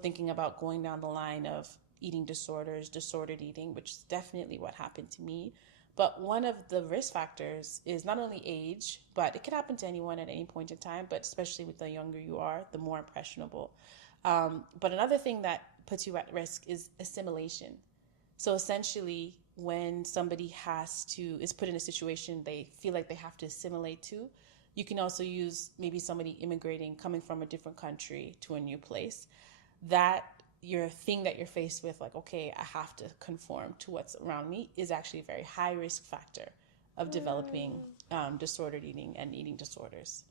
thinking about going down the line of eating disorders, disordered eating, which is definitely what happened to me. But one of the risk factors is not only age, but it could happen to anyone at any point in time, but especially with the younger you are, the more impressionable. But another thing that puts you at risk is assimilation. So essentially, when somebody is put in a situation they feel like they have to assimilate to, you can also use maybe somebody immigrating, coming from a different country to a new place. That your thing that you're faced with, like, okay, I have to conform to what's around me, is actually a very high risk factor of developing disordered eating and eating disorders.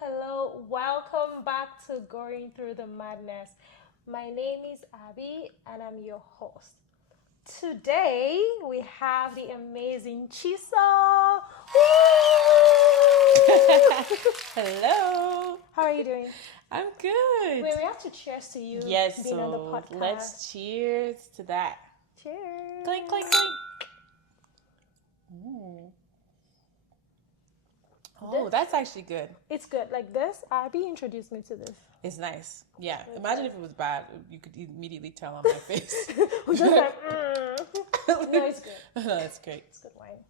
Hello, welcome back to Going Through the Madness. My name is Abby and I'm your host. Today we have the amazing Chisom. Hello. How are you doing? I'm good. Wait, we have to cheers to you being on the podcast. Let's cheers to that. Cheers. Clink, clink, clink. Oh, that's actually good. It's good. Like this, Abby introduced me to this. It's nice. Yeah. Imagine if it was bad. You could immediately tell on my face. I'm just like, No, it's good. No, it's great. It's good wine.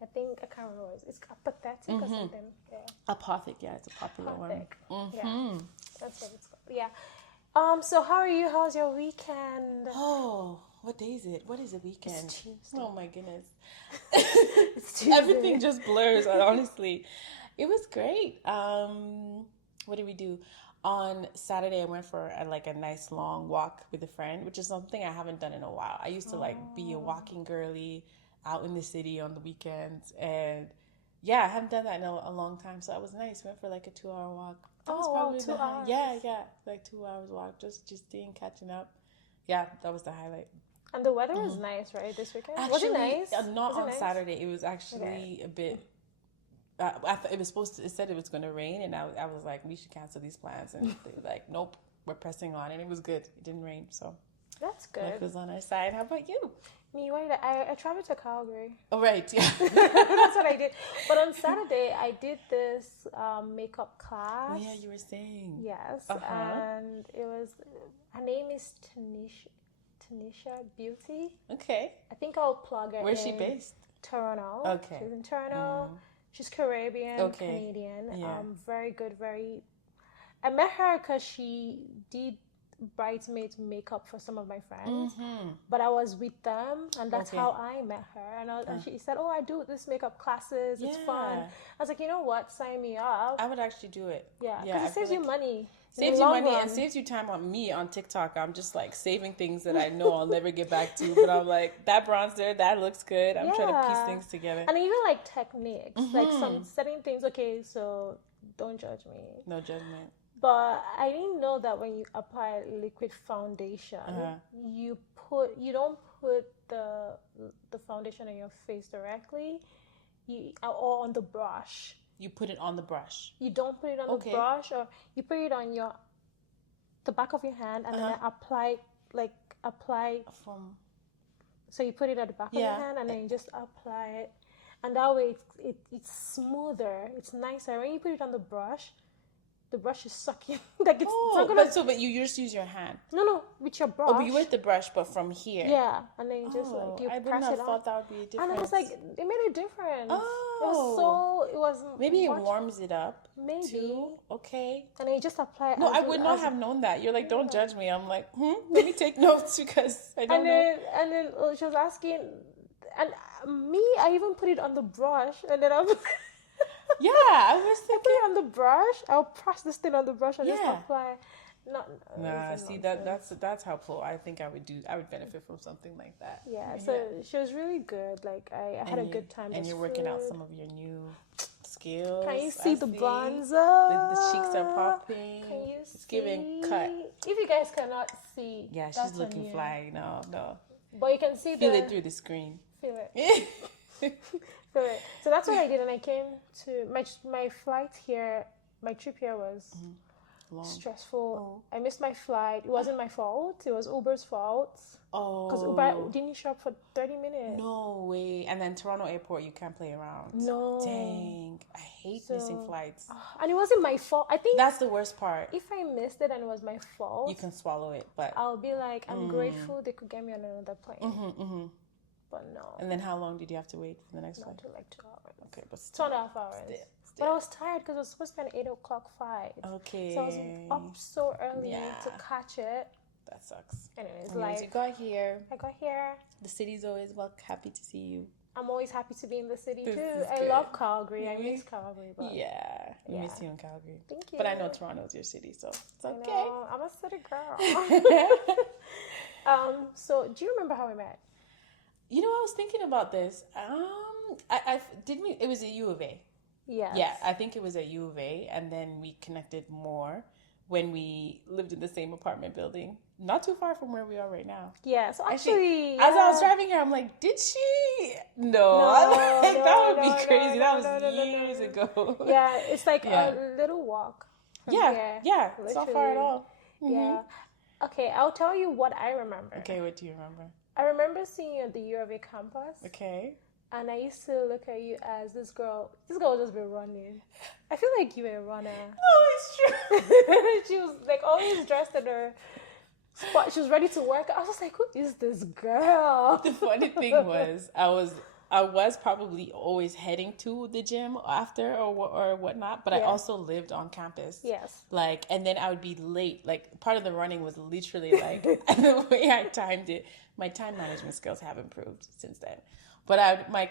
I think, I can't remember. It's Apothic or something. Yeah. Apothic, yeah, it's a popular Apothic. one. Yeah. That's what it's called. Yeah. So how are you? How's your weekend? Oh, what day is it? What is a weekend? It's Tuesday. Oh my goodness. It's Tuesday. Everything just blurs, honestly. It was great. What did we do? On Saturday, I went for a nice long walk with a friend, which is something I haven't done in a while. I used to be a walking girly out in the city on the weekends, and yeah, I haven't done that in a long time. So it was nice. Went for a 2-hour walk. That was probably 2 hours. Yeah, 2 hours walk, just seeing, catching up. Yeah, that was the highlight. And the weather was nice, right, this weekend? Actually, was it nice? Not on nice? Saturday. It was actually a bit. It said it was going to rain, and I was like, we should cancel these plans. And they were like, nope, we're pressing on, and it was good. It didn't rain, so that's good. Luck was on our side. How about you? Me, what did I traveled to Calgary. Oh, right, yeah. That's what I did. But on Saturday, I did this makeup class. Oh, yeah, you were saying. Yes, and it was. Her name is Tanisha Beauty. Okay. I think I'll plug her. Where's she based? Toronto. Okay. She's in Toronto. She's Caribbean, Canadian. Yeah. Very good, I met her because she did bridesmaid makeup for some of my friends, but I was with them, and that's how I met her. And she said, "Oh, I do this makeup classes. It's fun." I was like, "You know what? Sign me up." I would actually do it. Yeah, because it saves you money. Saves you money and saves you time on TikTok. I'm just saving things that I know I'll never get back to, but I'm like, that bronzer, that looks good. I'm trying to piece things together. And even techniques, some setting things. Okay, so don't judge me. No judgment. But I didn't know that when you apply liquid foundation, you don't put the foundation on your face directly, or on the brush. You put it on the brush. You don't put it on the brush, or you put it on the back of your hand, and then apply from. So you put it at the back of your hand, and then you just apply it, and that way it's smoother, it's nicer. When you put it on the brush is sucking. But you just use your hand. No, with your brush. Oh, but you with the brush, but from here. Yeah, and then you just you press it on. I thought that would be a difference. And I was like, it made a difference. Oh, it was maybe it warms it up. Maybe. Too. Okay. And then you just apply it. No, I would not have known that. You're like, don't judge me. I'm like, let me take notes because I don't know. And then she was asking, and I even put it on the brush, and then I'm. Yeah, I was thinking. I put it on the brush. I'll press this thing on the brush and just apply. That's helpful. I think I would benefit from something like that. Yeah, so she was really good. I had a good time. And you're working out some of your new skills. Can you see the bronzer? The cheeks are popping. Can you It's giving cut. If you guys cannot see, yeah, she's looking fly. No. But you can see feel it through the screen. Feel it. So that's what I did, and I came to my flight here. My trip here was long. Stressful. I missed my flight. It wasn't my fault. It was Uber's fault. Because Uber didn't show up for 30 minutes. No way. And then Toronto Airport, you can't play around. No. Dang. I hate missing flights. And it wasn't my fault. I think that's the worst part. If I missed it and it was my fault, you can swallow it, but I'll be like, I'm grateful they could get me on another plane. But no. And then how long did you have to wait for the next flight? Not like 2 hours. Okay, but still. 2.5 hours. Still. But I was tired because it was supposed to be an 8 o'clock flight. Okay. So I was up so early to catch it. That sucks. Anyways, you got here. I got here. The city's always happy to see you. I'm always happy to be in the city too. I love Calgary. I miss Calgary. But I miss you in Calgary. Thank you. But I know Toronto's your city, so it's okay. Know. I'm a city girl. So do you remember how we met? You know, I was thinking about this. It was at U of A. Yes. Yeah, I think it was at U of A, and then we connected more when we lived in the same apartment building, not too far from where we are right now. Yeah, so actually, as I was driving here, I'm like, did she? No, that would be crazy. That was years ago. Yeah, it's like a little walk. Yeah, it's not far at all. Mm-hmm. Yeah. Okay, I'll tell you what I remember. Okay, what do you remember? I remember seeing you at the U of A campus. Okay. And I used to look at you as this girl would just be running. I feel like you were a runner. No, it's true. She was like always dressed in her spot. She was ready to work. I was just like, who is this girl? The funny thing was, I was probably always heading to the gym after or whatnot, but I also lived on campus. Yes. Like, and then I would be late. Like, part of the running was literally like, the way I timed it, my time management skills have improved since then. But my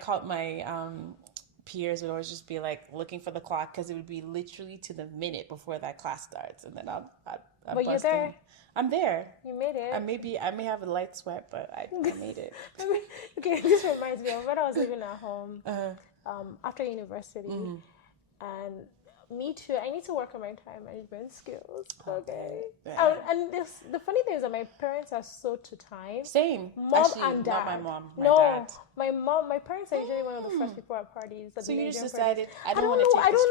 peers would always just be like looking for the clock because it would be literally to the minute before that class starts, and then I'd but you're there. In. I'm there. You made it. I may have a light sweat, but I made it. Okay, this reminds me of when I was living at home after university, and me too. I need to work on my time management skills. Okay. Yeah. And the funny thing is that my parents are so to time. Same. Mom Actually, and dad. Not my mom. Dad. My parents are usually one of the first people at parties. So you just decided, I don't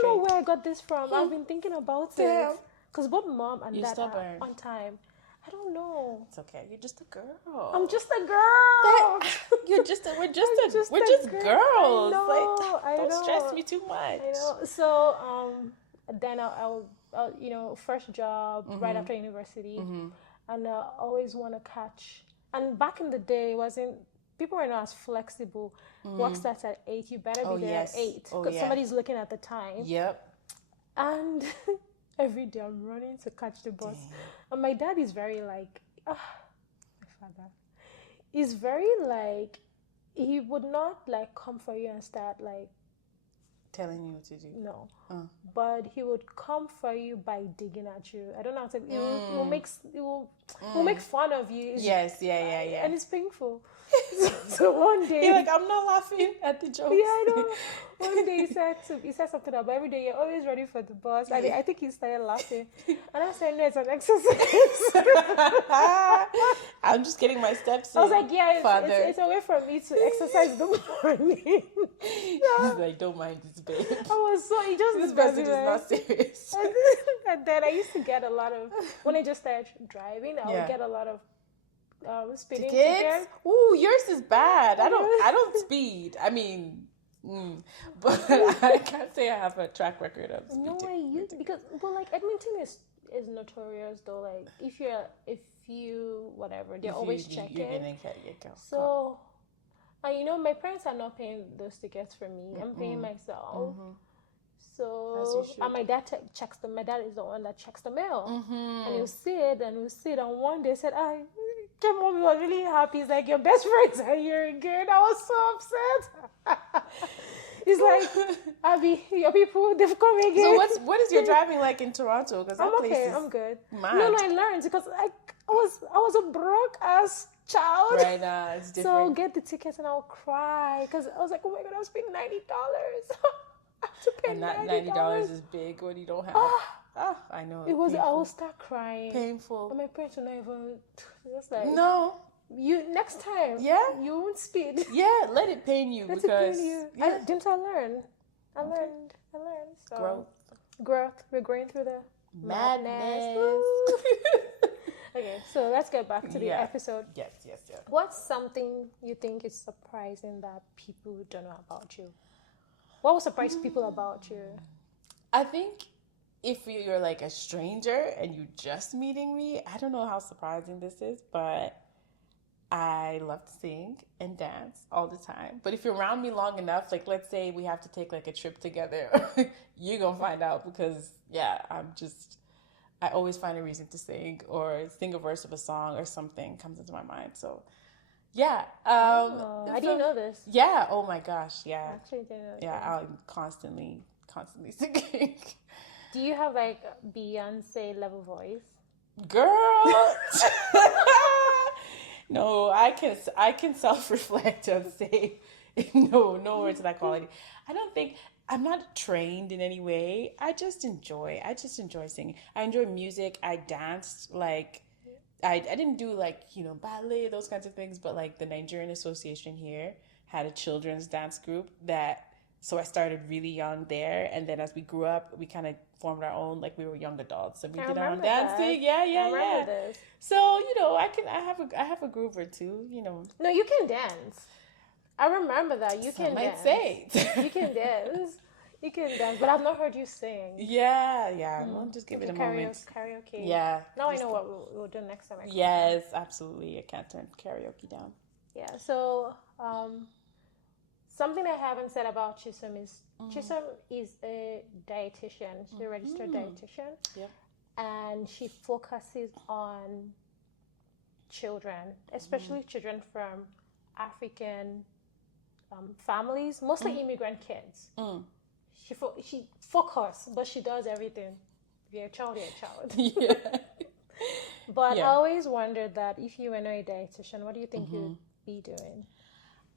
know where I got this from. I've been thinking about it. Because both mom and dad are on time. I don't know. It's okay. You're just a girl. I'm just a girl. We're just girls. Don't stress me too much. I know. So then I'll first job right after university, and I always want to catch. And back in the day, people were not as flexible. Work starts at 8. You better be there at 8 because somebody's looking at the time. Yep. And every day I'm running to catch the bus. Dang. And my dad is very like, my father is very like, he would not like come for you and start like telling you what to do. No. But he would come for you by digging at you. I don't know how to. It will make fun of you. Yes, yeah. And it's painful. So one day, you're like, I'm not laughing at the jokes. Yeah, I know. One day he said something about every day you're always ready for the bus. And I think he started laughing. And I said, no, it's an exercise. I'm just getting my steps in. I was like, it's a way for me to exercise in the morning. He's like, don't mind this babe. This person is not serious. And then I used to get a lot of, when I just started driving, I would get a lot of speeding tickets. Ooh, yours is bad. I don't speed. I mean, but I can't say I have a track record of speeding. No, I used because like Edmonton is notorious though. Like if you whatever, they're always checking. You're gonna get caught. So, and my parents are not paying those tickets for me. I'm paying myself. So, and my dad checks them. My dad is the one that checks the mail, and he'll sit. And one day said, Mom was really happy. He's like, your best friends are here again. I was so upset. He's like, Abby, your people, they've come again. So what is your driving like in Toronto? Because I'm okay. I'm good. Mad. No, I learned because I was a broke ass child. Right now, it's different. So I'll get the tickets and I'll cry because I was like, oh my God, I was paying $90. I have to pay $90 is big when you don't have. I know. It was. Painful. I will start crying. Painful. And my parents will not even. Just like no. You next time. Yeah. You won't speed. Yeah. Let it pain you because. It pain you. Didn't I learn? I learned. So. Growth. We're going through the Madness. Okay, so let's get back to the episode. Yes. What's something you think is surprising that people don't know about you? What will surprise people about you? I think if you're like a stranger and you're just meeting me, I don't know how surprising this is, but I love to sing and dance all the time. But if you're around me long enough, like let's say we have to take like a trip together, you're going to find out because, I always find a reason to sing or sing a verse of a song or something comes into my mind. So, yeah. I didn't know this. Yeah. Oh my gosh. Yeah. Actually, didn't know. Yeah. I'm constantly singing. Do you have like Beyonce level voice? Girl. No, I can self-reflect and say no words of that quality. I'm not trained in any way. I just enjoy singing. I enjoy music. I danced like I didn't do like, ballet, those kinds of things, but like the Nigerian Association here had a children's dance group so I started really young there, and then as we grew up, we kind of formed our own, like we were young adults, and we did our own dancing. Yeah. I remember this. So I have a groove or two. No, you can dance. I remember that you can dance. Say you can dance. You can dance, but I've not heard you sing. Yeah. We'll just give it a moment. Karaoke. Yeah. Now I know what we'll do next time. Yes, absolutely. I can't turn karaoke down. Yeah. So, something I haven't said about Chisom is Chisom is a dietitian. She's a registered dietitian. Yep. And she focuses on children, especially children from African families, mostly immigrant kids. She focuses, but she does everything. If you're a child, you're a child. Yeah. But I always wondered that if you were not a dietitian, what do you think you'd be doing?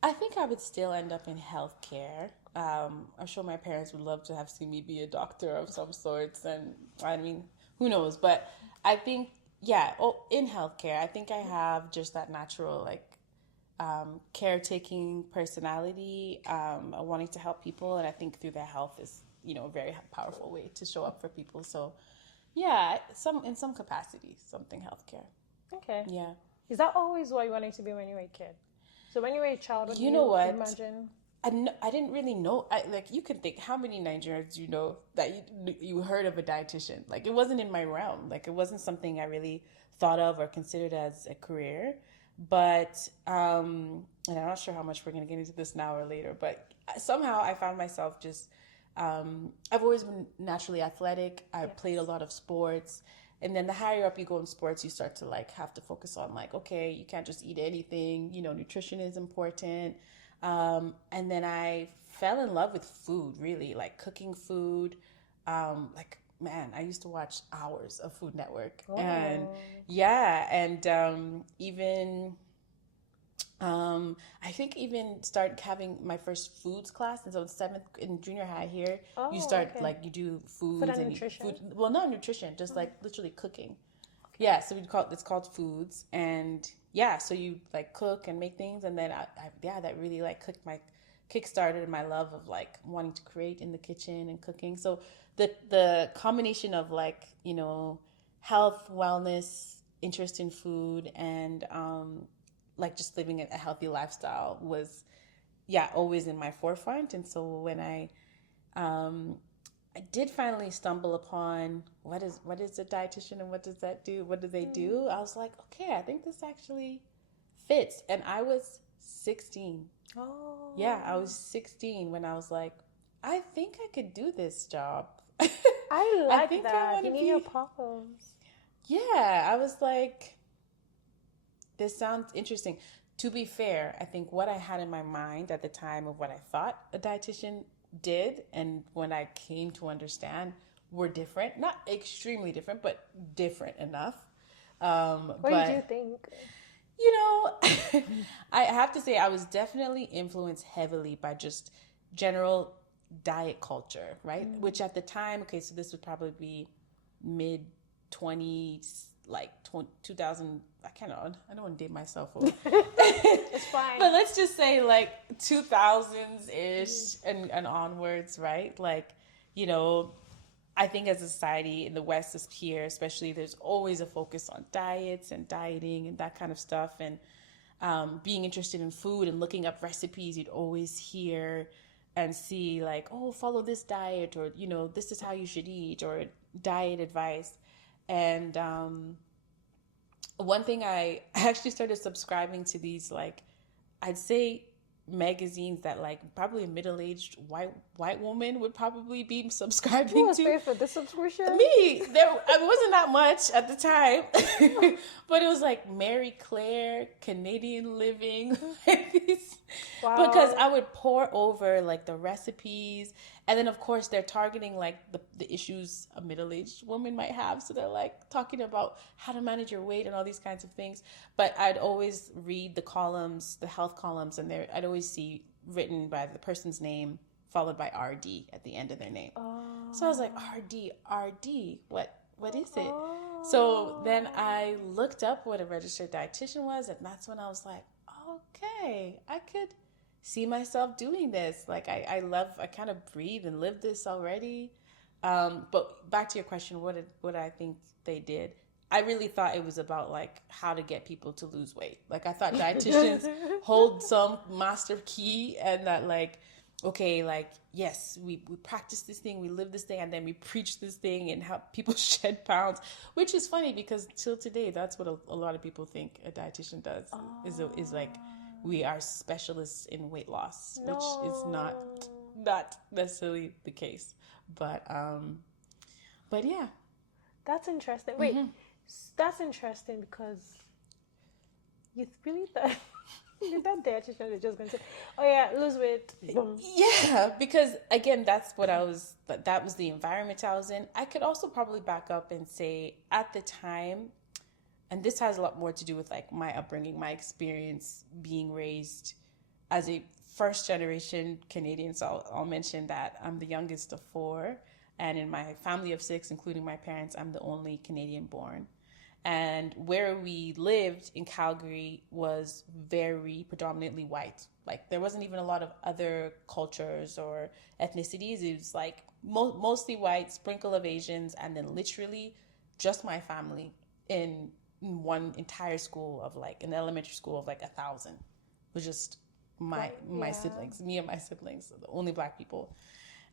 I think I would still end up in healthcare. I'm sure my parents would love to have seen me be a doctor of some sorts, and I mean, who knows? But I think, in healthcare, I think I have just that natural, like, caretaking personality, wanting to help people, and I think through their health is, a very powerful way to show up for people. So, in some capacity, something healthcare. Okay. Yeah. Is that always what you wanted to be when you were a kid? So when you were a child, what imagine? I didn't really know. You can think how many Nigerians you know that you heard of a dietitian. Like it wasn't in my realm. Like it wasn't something I really thought of or considered as a career. But and I'm not sure how much we're going to get into this now or later. But somehow I found myself just. I've always been naturally athletic. I played a lot of sports. And then the higher up you go in sports, you start to have to focus on okay, you can't just eat anything. Nutrition is important. And then I fell in love with food, really, like cooking food. Man, I used to watch hours of Food Network. Oh. And even I think even start having my first foods class. And so in junior high here, you start you do foods and nutrition. Well, not nutrition, just literally cooking. Okay. Yeah, so it's called foods, and so you cook and make things, and then that really kickstarted my love of wanting to create in the kitchen and cooking. So the combination of health, wellness, interest in food, and just living a healthy lifestyle was, always in my forefront. And so when I did finally stumble upon what is a dietitian and what does that do? What do they do? I was like, okay, I think this actually fits. And I was 16. Oh. Yeah, I was 16 when I was like, I think I could do this job. I like that. You need your purpose. Yeah, I was like, this sounds interesting. To be fair, I think what I had in my mind at the time of what I thought a dietitian did and when I came to understand were different. Not extremely different, but different enough. What did you think? I have to say I was definitely influenced heavily by just general diet culture, right? Which at the time, okay, so this would probably be mid-20s, 2000, I don't want to date myself. It's fine. But let's just say 2000s-ish and onwards, right? I think as a society in the West is here, especially, there's always a focus on diets and dieting and that kind of stuff. And being interested in food and looking up recipes, you'd always hear and see like, oh, follow this diet, or, you know, this is how you should eat, or diet advice. And one thing I actually started subscribing to these, like, I'd say magazines that like probably a middle-aged white woman would probably be subscribing Who was to. paying for the subscription? Me. It wasn't that much at the time, but it was like Mary Claire, Canadian Living, Wow. because I would pour over like the recipes, and then of course they're targeting like the issues a middle-aged woman might have, so they're like talking about how to manage your weight and all these kinds of things. But I'd always read the columns, the health columns, and I'd always see written by the person's name followed by RD at the end of their name. So I was like, RD, what is it? So then I looked up what a registered dietitian was, and that's when I was like, okay, I could see myself doing this. Like I kind of breathe and live this already. But back to your question, what I think they did, I really thought it was about like how to get people to lose weight. Like I thought dietitians hold some master key, and that like, okay, like, yes, we practice this thing, we live this thing, and then we preach this thing and help people shed pounds, which is funny because till today, that's what a lot of people think a dietitian does, is like, we are specialists in weight loss, which is not necessarily the case. But yeah. That's interesting. Wait, that's interesting because you really thought... That dietitian is just going to say, oh yeah, lose weight. Yeah, because again, that was the environment I was in. I could also probably back up and say at the time, and this has a lot more to do with like my upbringing, my experience being raised as a first generation Canadian. So I'll mention that I'm the youngest of 4, and in my family of 6, including my parents, I'm the only Canadian born. And where we lived in Calgary was very predominantly white. Like there wasn't even a lot of other cultures or ethnicities. It was like mostly white, sprinkle of Asians, and then literally just my family in one entire school of like an elementary school of like 1,000. It was just my siblings, me and my siblings, the only Black people.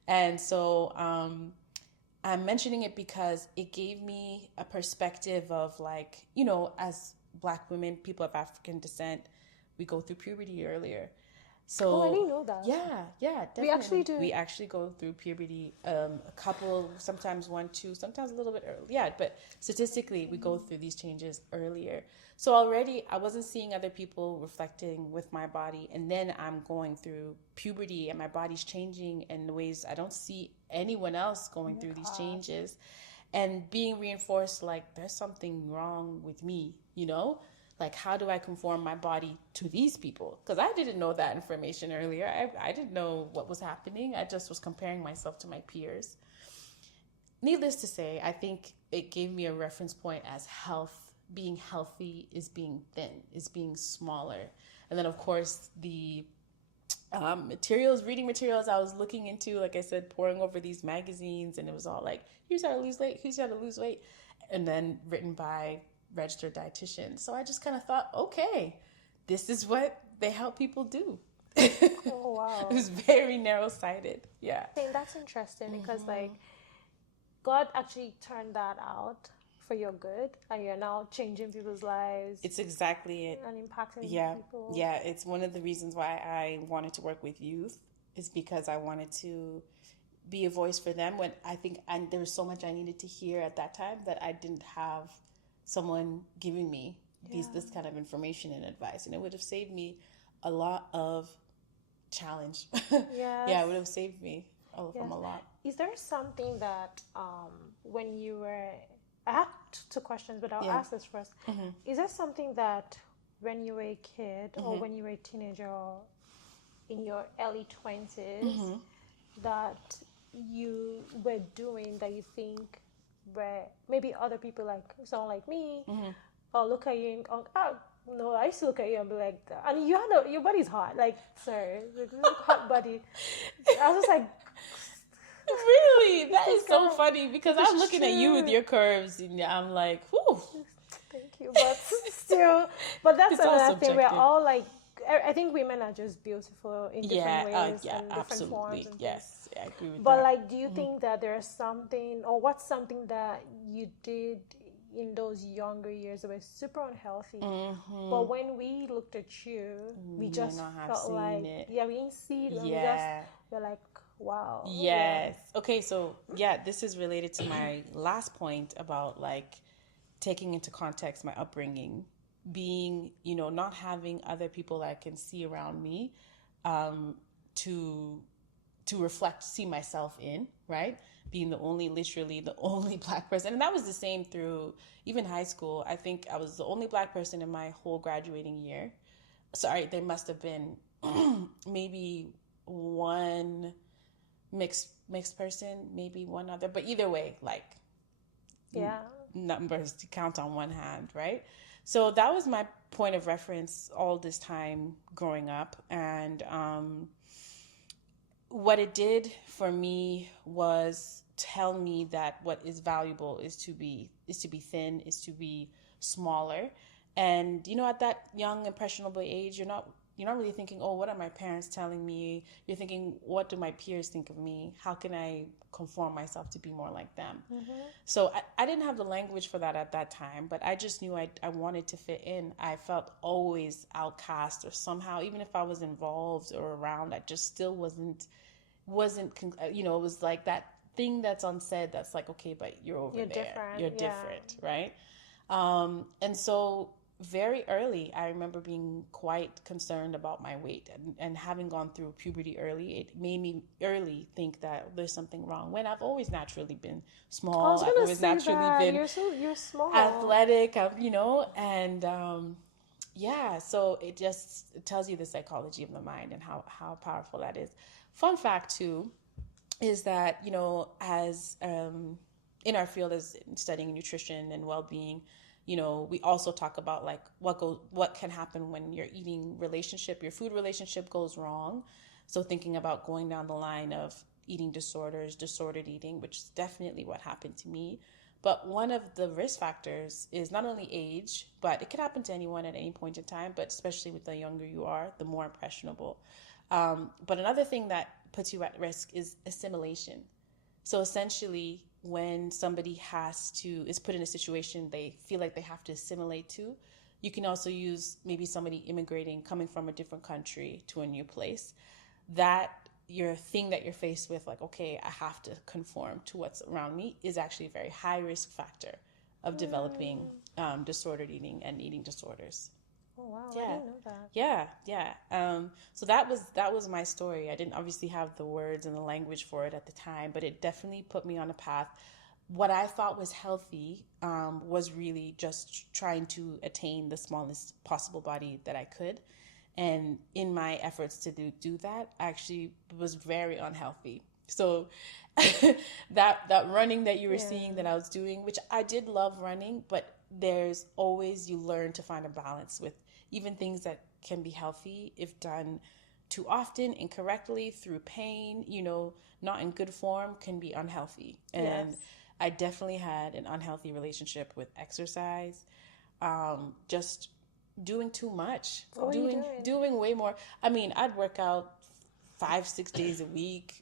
And so I'm mentioning it because it gave me a perspective of like, you know, as Black women, people of African descent, we go through puberty earlier. So I didn't know that. Yeah, definitely. We actually do. We actually go through puberty a couple, sometimes 1, 2, sometimes a little bit early. Yeah, but statistically, we go through these changes earlier. So already I wasn't seeing other people reflecting with my body, and then I'm going through puberty and my body's changing in ways I don't see anyone else going through these changes, and being reinforced like there's something wrong with me, you know? Like, how do I conform my body to these people? Because I didn't know that information earlier. I didn't know what was happening. I just was comparing myself to my peers. Needless to say, I think it gave me a reference point as health. Being healthy is being thin, is being smaller. And then, of course, the reading materials I was looking into, like I said, pouring over these magazines, and it was all like, here's how to lose weight, here's how to lose weight. And then written by registered dietitians. So I just kind of thought, okay, this is what they help people do. Oh, wow. It was very narrow-sighted. Yeah. I think that's interesting because like God actually turned that out for your good, and you're now changing people's lives. It's exactly it. And impacting people. Yeah, it's one of the reasons why I wanted to work with youth, is because I wanted to be a voice for them when I think, and there was so much I needed to hear at that time that I didn't have someone giving me this kind of information and advice, and it would have saved me a lot of challenge. Yeah, it would have saved me from a lot. Is there something that when you were, I have 2 questions, but I'll ask this first. Is there something that when you were a kid or when you were a teenager or in your early 20s that you were doing that you think where maybe other people like someone like me or look at you and go, oh no, I used to look at you and be like, and you had your body's hot, like, sorry, hot body. I was just like, Really? That is so Girl, funny because this I'm is looking at you with true. your curves and I'm like, whew. Thank you, but still, but that's It's all another thing. We're subjective. all like, I think women are just beautiful in different ways Yeah, and different forms absolutely. and things. Yes, I agree with But that. like, do you think that there's something, or what's something that you did in those younger years that were super unhealthy? But when we looked at you, we You may just not have felt seen like, it. yeah, we didn't see it, and Yeah. we're like, wow, yeah, Yes. Okay, so yeah, this is related to my last point about like taking into context my upbringing, being, not having other people that I can see around me um, to reflect, see myself in, right? Being literally the only Black person. And that was the same through even high school. I think I was the only Black person in my whole graduating year. Sorry, there must have been maybe one mixed person, maybe one other. But either way, like yeah. numbers to count on one hand, right? So that was my point of reference all this time growing up. And what it did for me was tell me that what is valuable is to be thin, is to be smaller. And at that young impressionable age, you're not really thinking, oh, what are my parents telling me? You're thinking, what do my peers think of me? How can I conform myself to be more like them? So I didn't have the language for that at that time, but I just knew I wanted to fit in. I felt always outcast, or somehow, even if I was involved or around, I just still wasn't, it was like that thing that's unsaid that's like, okay, but you're over You're there. different, You're yeah. different, right? And so very early, I remember being quite concerned about my weight, and having gone through puberty early, it made me early think that there's something wrong when I've always naturally been I small. was I've gonna always say naturally that been you're small. athletic, and yeah, so it tells you the psychology of the mind and how powerful that is. Fun fact too is that, as in our field as studying nutrition and well-being, we also talk about like what can happen when your your food relationship goes wrong. So thinking about going down the line of eating disorders, disordered eating, which is definitely what happened to me. But one of the risk factors is not only age, but it could happen to anyone at any point in time, but especially with the younger you are, the more impressionable. But another thing that puts you at risk is assimilation. So essentially, when somebody is put in a situation they feel like they have to assimilate to, you can also use maybe somebody immigrating, coming from a different country to a new place. That your thing that you're faced with, like, okay, I have to conform to what's around me, is actually a very high risk factor of developing disordered eating and eating disorders. Oh wow, I Yeah. didn't know that. Yeah. So that was my story. I didn't obviously have the words and the language for it at the time, but it definitely put me on a path. What I thought was healthy was really just trying to attain the smallest possible body that I could. And in my efforts to do that, I actually was very unhealthy. So that running that you were seeing that I was doing, which I did love running, but there's always, you learn to find a balance with even things that can be healthy if done too often, incorrectly, through pain, not in good form, can be unhealthy. And Yes. I definitely had an unhealthy relationship with exercise. Just doing too much, What were you doing? doing way more. I mean, I'd work out 5-6 days a week.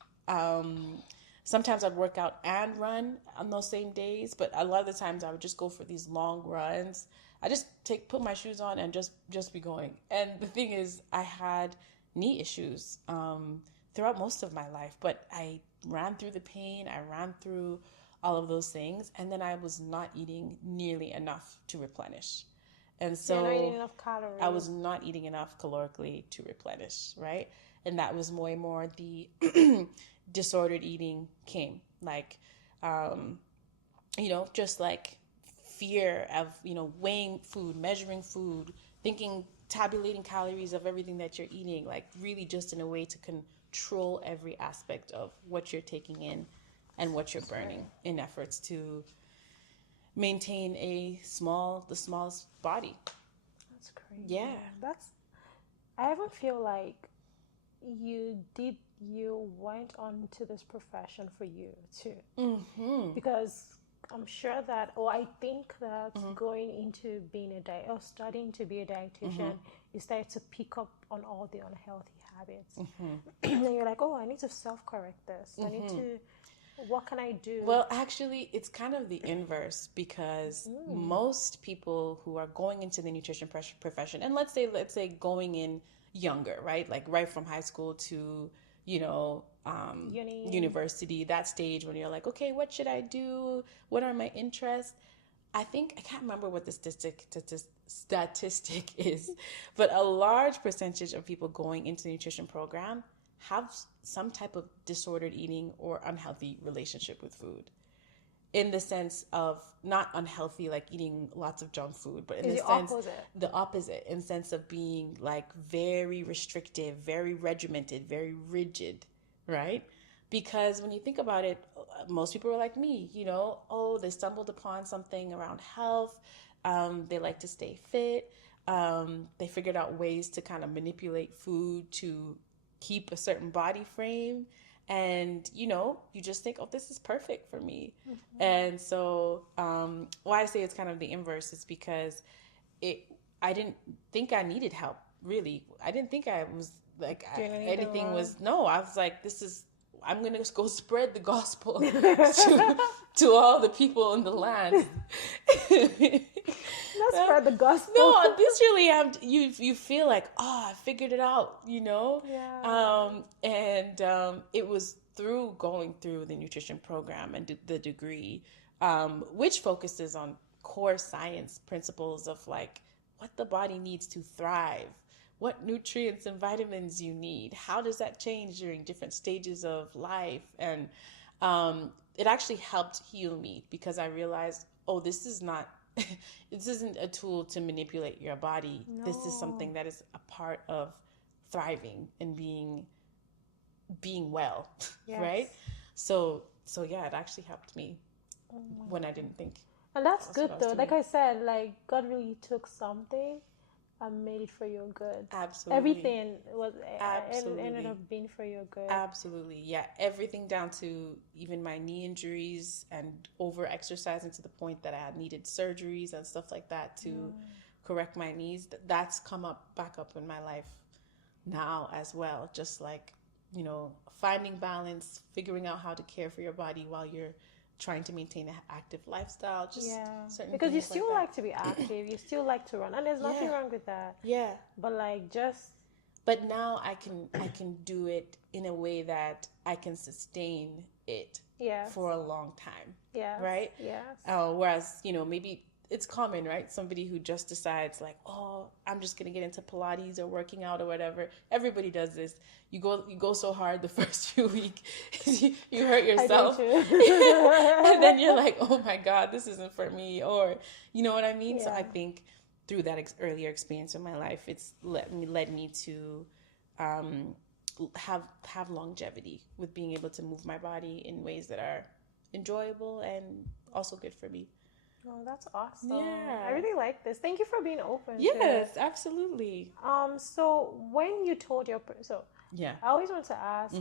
Sometimes I'd work out and run on those same days, but a lot of the times I would just go for these long runs. I just put my shoes on and just be going. And the thing is, I had knee issues throughout most of my life, but I ran through the pain. I ran through all of those things, and then I was not eating nearly enough to replenish. And You're not eating so enough calories. I was not eating enough calorically to replenish, right? And that was more and more the disordered eating came. Like, just like fear of, weighing food, measuring food, thinking, tabulating calories of everything that you're eating, like really just in a way to control every aspect of what you're taking in and what you're burning in efforts to maintain the smallest body. That's crazy. Yeah. I even feel like you went on to this profession for you too, because I'm sure that, or I think that going into being or studying to be a dietitian, you start to pick up on all the unhealthy habits. And you're like, oh, I need to self-correct this. I need to, what can I do? Well, actually, it's kind of the inverse, because most people who are going into the nutrition profession, and let's say going in younger, right? Like right from high school to, university, that stage when you're like, okay, what should I do? What are my interests? I can't remember what the statistic is, but a large percentage of people going into the nutrition program have some type of disordered eating or unhealthy relationship with food, in the sense of not unhealthy like eating lots of junk food, but in the sense the opposite, in sense of being like very restrictive, very regimented, very rigid, right? Because when you think about it, most people are like me, they stumbled upon something around health. They like to stay fit. They figured out ways to kind of manipulate food to keep a certain body frame. And, you just think, oh, this is perfect for me. And so why I say it's kind of the inverse is because I didn't think I needed help, really. I didn't think I was like anything was, no, I was like, I'm going to go spread the gospel to all the people in the land. Let's spread the gospel. No, this really, you feel like, I figured it out, Yeah. And it was through going through the nutrition program and the degree, which focuses on core science principles of like what the body needs to thrive, what nutrients and vitamins you need, how does that change during different stages of life. And it actually helped heal me, because I realized, oh, this isn't a tool to manipulate your body. No. This is something that is a part of thriving and being well, yes. Right? So yeah, it actually helped me when I didn't think. And that's good though. Like I said, like God really took something and made it for your good. Absolutely. Everything ended up being for your good. Absolutely. Yeah. Everything down to even my knee injuries and over exercising to the point that I had needed surgeries and stuff like that to correct my knees. That's come back up in my life now as well. Just like, finding balance, figuring out how to care for your body while you're trying to maintain an active lifestyle, certain because you still like to be active, you still like to run, and there's nothing wrong with that. Yeah. But now I can do it in a way that I can sustain it for a long time. Yeah. Right? Yes. Whereas, maybe it's common, right? Somebody who just decides like, oh, I'm just going to get into Pilates or working out or whatever. Everybody does this. You go so hard the first few weeks, you hurt yourself. And then you're like, oh my God, this isn't for me. Or, you know what I mean? Yeah. So I think through that earlier experience in my life, it's led me to have longevity with being able to move my body in ways that are enjoyable and also good for me. Oh, that's awesome. Yeah. I really like this. Thank you for being open. Yes, absolutely. So when you told your I always want to ask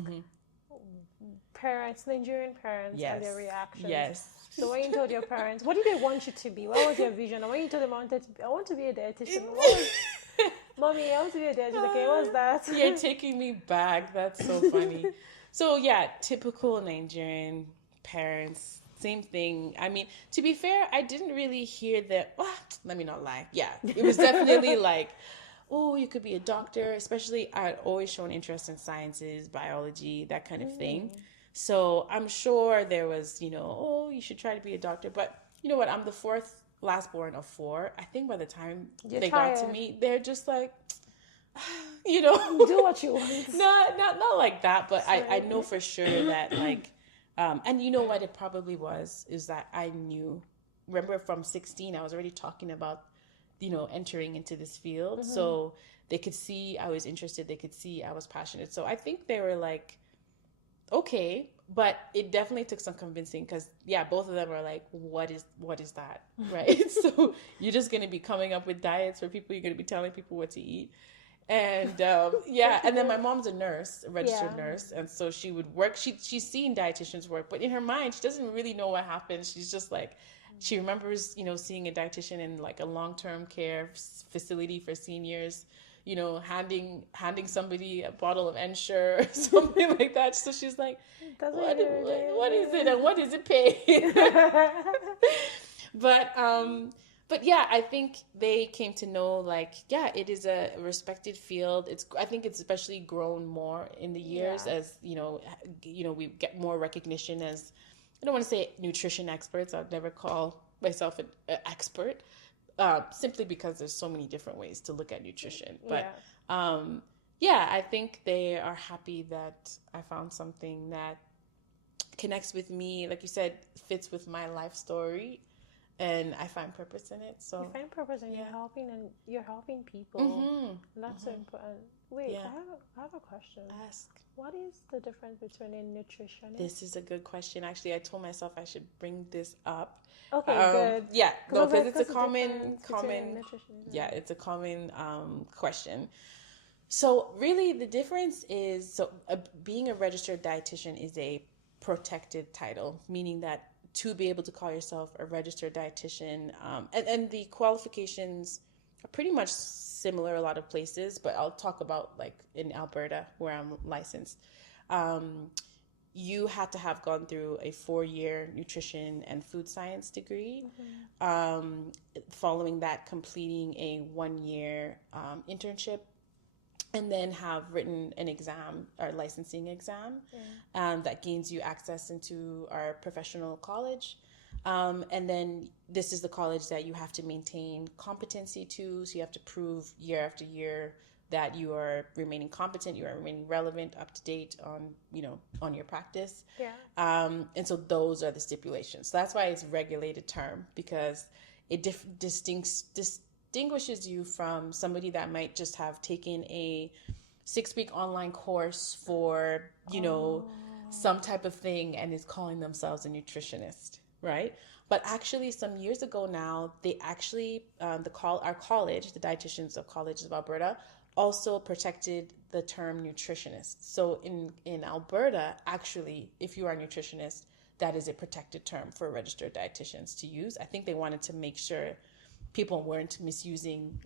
parents, Nigerian parents, and their reactions. Yes. So when you told your parents, what did they want you to be? What was your vision? And when you told them I want to be a dietitian, Mommy, I want to be a dietitian. Okay, what's that? You're taking me back. That's so funny. So yeah, typical Nigerian parents. Same thing. I mean, to be fair, I didn't really hear that. Well, let me not lie. Yeah, it was definitely like, oh, you could be a doctor. Especially, I'd always shown interest in sciences, biology, that kind of thing. So I'm sure there was, oh, you should try to be a doctor. But you know what? I'm the fourth last born of four. I think by the time they got to me, they're just like, do what you want. Not like that. But I know for sure that like. And you know what it probably is that I knew, remember from 16, I was already talking about, entering into this field. So they could see I was interested. They could see I was passionate. So I think they were like, okay, but it definitely took some convincing because both of them were like, what is that? Right. So you're just going to be coming up with diets for people. You're going to be telling people what to eat. And and then my mom's a nurse, a registered nurse, and so she would work. She's seen dietitians work, but in her mind, she doesn't really know what happens. She's just like, she remembers, seeing a dietitian in like a long-term care facility for seniors, handing somebody a bottle of Ensure or something like that. So she's like, what is it and what is it paid? But yeah, I think they came to know, like, yeah, it is a respected field. I think it's especially grown more in the years as, we get more recognition as, I don't want to say nutrition experts. I'd never call myself an expert, simply because there's so many different ways to look at nutrition. But I think they are happy that I found something that connects with me, like you said, fits with my life story, and I find purpose in it. So you find purpose, and you're helping people. And that's so important. Wait, I have a question. Ask. What is the difference between a nutritionist? This is a good question. Actually, I told myself I should bring this up. Okay, good. Yeah, no, because it's a common. It's a common question. So really, the difference is, being a registered dietitian is a protected title, meaning that to be able to call yourself a registered dietitian, and the qualifications are pretty much similar a lot of places, but I'll talk about like in Alberta where I'm licensed. You had to have gone through a 4-year nutrition and food science degree. Following that, completing a 1-year internship, and then have written an exam, our licensing exam, that gains you access into our professional college. And then this is the college that you have to maintain competency to. So you have to prove year after year that you are remaining competent, you are remaining relevant, up to date on your practice. And so those are the stipulations. So that's why it's a regulated term, because it distinguishes you from somebody that might just have taken a 6-week online course for, some type of thing and is calling themselves a nutritionist, right? But actually, some years ago now, they actually, our college, the Dietitians of Colleges of Alberta, also protected the term nutritionist. So in Alberta, actually, if you are a nutritionist, that is a protected term for registered dietitians to use. I think they wanted to make sure people weren't misusing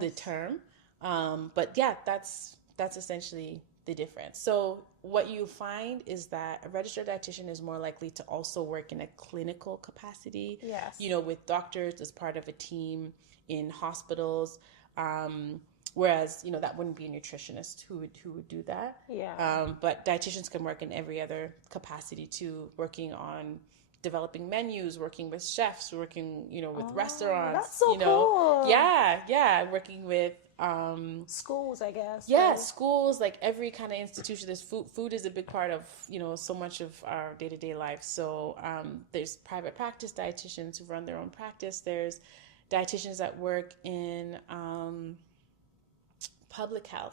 the term. But yeah, that's essentially the difference. So what you find is that a registered dietitian is more likely to also work in a clinical capacity, with doctors as part of a team in hospitals. Whereas, that wouldn't be a nutritionist who would do that. But dietitians can work in every other capacity too, working on developing menus, working with chefs, working, with restaurants. That's so cool. Working with schools, I guess. Schools, like every kind of institution. There's food is a big part of, so much of our day-to-day life. So there's private practice dietitians who run their own practice. There's dietitians that work in public health.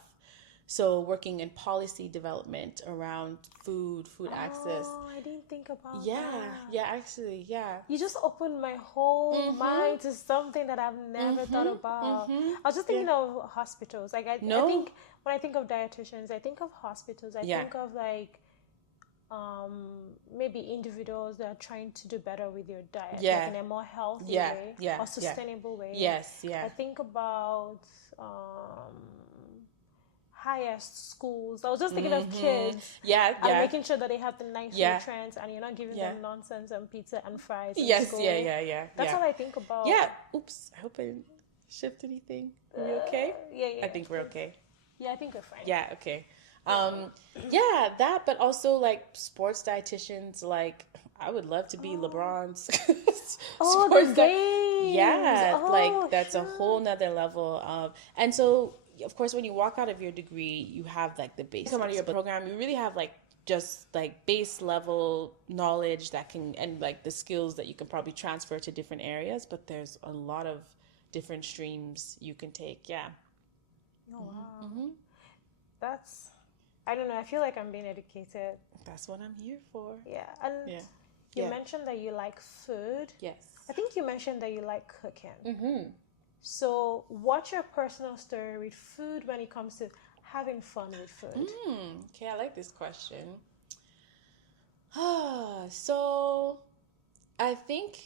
So working in policy development around food access. Oh, I didn't think about that. Actually. You just opened my whole mind to something that I've never thought about. I was just thinking of hospitals. Like I think when I think of dietitians, I think of hospitals. I think of like maybe individuals that are trying to do better with your diet, like in a more healthy way or sustainable way. I think about higher schools. I was just thinking of kids. And making sure that they have the nice nutrients and you're not giving them nonsense and pizza and fries. That's what I think about. Oops. I hope I didn't shift anything. Are we okay? I think we're okay. I think we're fine. Okay. That, but also like sports dietitians, like I would love to be LeBron's the games. Like that's a whole nother level of, and so of course when you walk out of your degree, you have like the basics. Come out of your program, you really have like just like base level knowledge that can, and like the skills that you can probably transfer to different areas, but there's a lot of different streams you can take. That's, I don't know, I feel like I'm being educated. That's what I'm here for. You mentioned that you like food. Yes. I think you mentioned that you like cooking. So what's your personal story with food when it comes to having fun with food? Okay, I like this question. So I think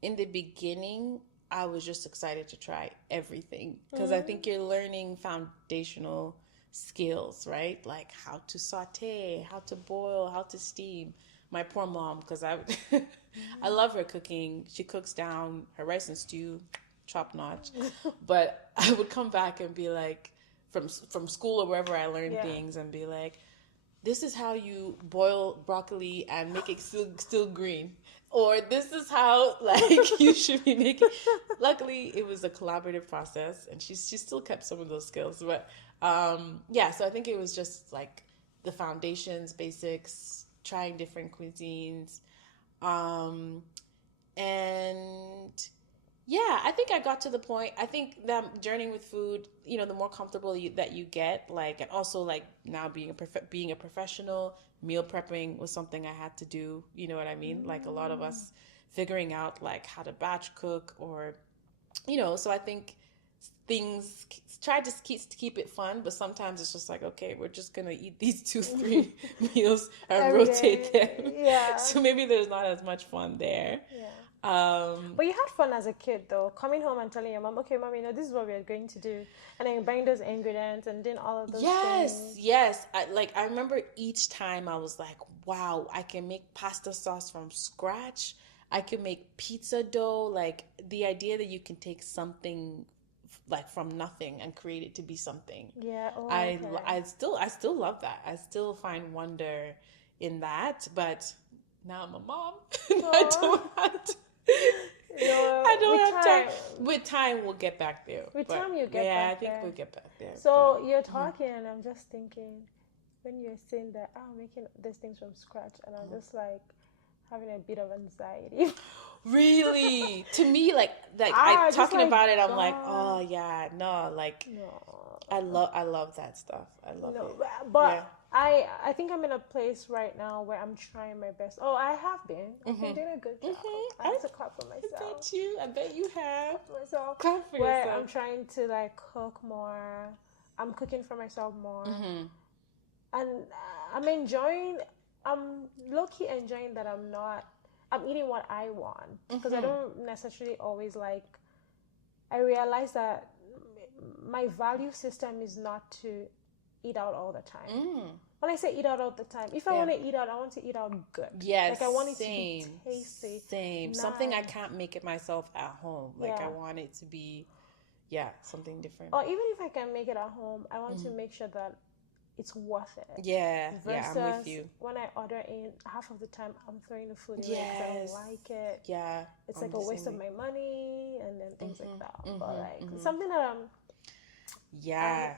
in the beginning, I was just excited to try everything because I think you're learning foundational skills, right? Like how to saute, how to boil, how to steam. My poor mom, because I love her cooking. She cooks down her rice and stew, top notch. But I would come back and be like, from school or wherever I learned things, and be like, this is how you boil broccoli and make it still green, or this is how like you should be making. Luckily it was a collaborative process, and she still kept some of those skills, but yeah, so I think it was just like the foundations, basics, trying different cuisines, um and yeah, I think I got to the point. I think that journeying with food, the more comfortable that you get, like, and also like now being a professional, meal prepping was something I had to do. You know what I mean? Like a lot of us figuring out like how to batch cook, or So I think things try to keep it fun, but sometimes it's just like, okay, we're just gonna eat these 2-3 meals and Every rotate day. them. Yeah. So maybe there's not as much fun there. Yeah. Um, But you had fun as a kid, though, coming home and telling your mom, okay, mom, this is what we're going to do. And then buying those ingredients and doing all of those things. Yes. I remember each time I was like, wow, I can make pasta sauce from scratch. I can make pizza dough. Like the idea that you can take something like from nothing and create it to be something. Yeah. Oh, I okay. I still love that. I still find wonder in that, but now I'm a mom. I don't have to. No, I don't with have time. time. With time, we'll get back there. With But time, you get yeah, back I think there. we'll get back there. So But you're talking, and I'm just thinking, when you're saying that, I'm making these things from scratch, and I'm just like having a bit of anxiety. really, to me, like Ah, I just talking like, about it, I'm like, God. oh yeah, no, like No. I love that stuff. I love No, it. but Yeah. I think I'm in a place right now where I'm trying my best. Oh, I have been. I've been doing a good job. I have to clap for myself. I bet you have. Clap for myself. Clap for Where yourself. I'm trying to like cook more. I'm cooking for myself more, and I'm enjoying. I'm low key enjoying that I'm not. I'm eating what I want because I don't necessarily always like. I realize that my value system is not to eat out all the time. When I say eat out all the time, if I want to eat out, I want to eat out good. Yes, like I want it same, to be tasty. same. Nice. Something I can't make it myself at home. Like Yeah. I want it to be, something different. Or even if I can make it at home, I want to make sure that it's worth it. Yeah, Versus I'm with you. when I order in, half of the time I'm throwing the food away because I Yes. don't like it. Yeah, It's I'm like a the waste same of way. my money and then things like that. But like something that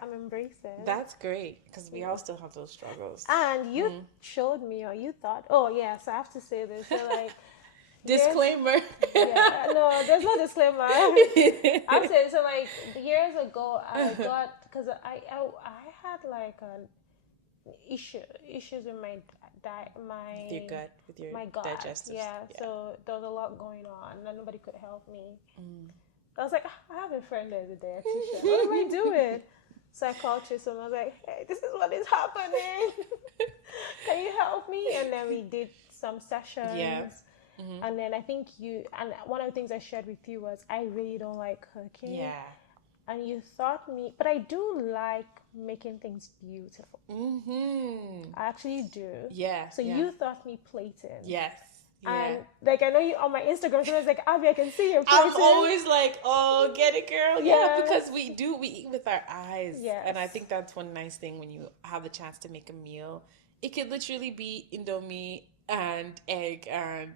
I'm embracing. That's great because we all still have those struggles. And you showed me, or you thought, oh yes, I have to say this. So like, Disclaimer. yeah, no, there's no disclaimer. I'm saying so. Like years ago, I got because I had like an issues with my With your gut, with your my gut. digestive. Yeah, so there was a lot going on, and nobody could help me. I was like, I have a friend as a dietitian. What am I doing? So I called Chisom. I was like, hey, this is what is happening. Can you help me? And then we did some sessions. Yeah. And then I think and one of the things I shared with you was I really don't like cooking. Yeah. And you thought me, but I do like making things beautiful. I actually do. Yeah. So you taught me plating. Yes. Yeah. And like I know you on my Instagram, so I was like, Abby, I can see your plating. I'm always like, oh, get it, girl. Yeah, because we eat with our eyes. Yes. And I think that's one nice thing when you have the chance to make a meal. It could literally be Indomie and egg and,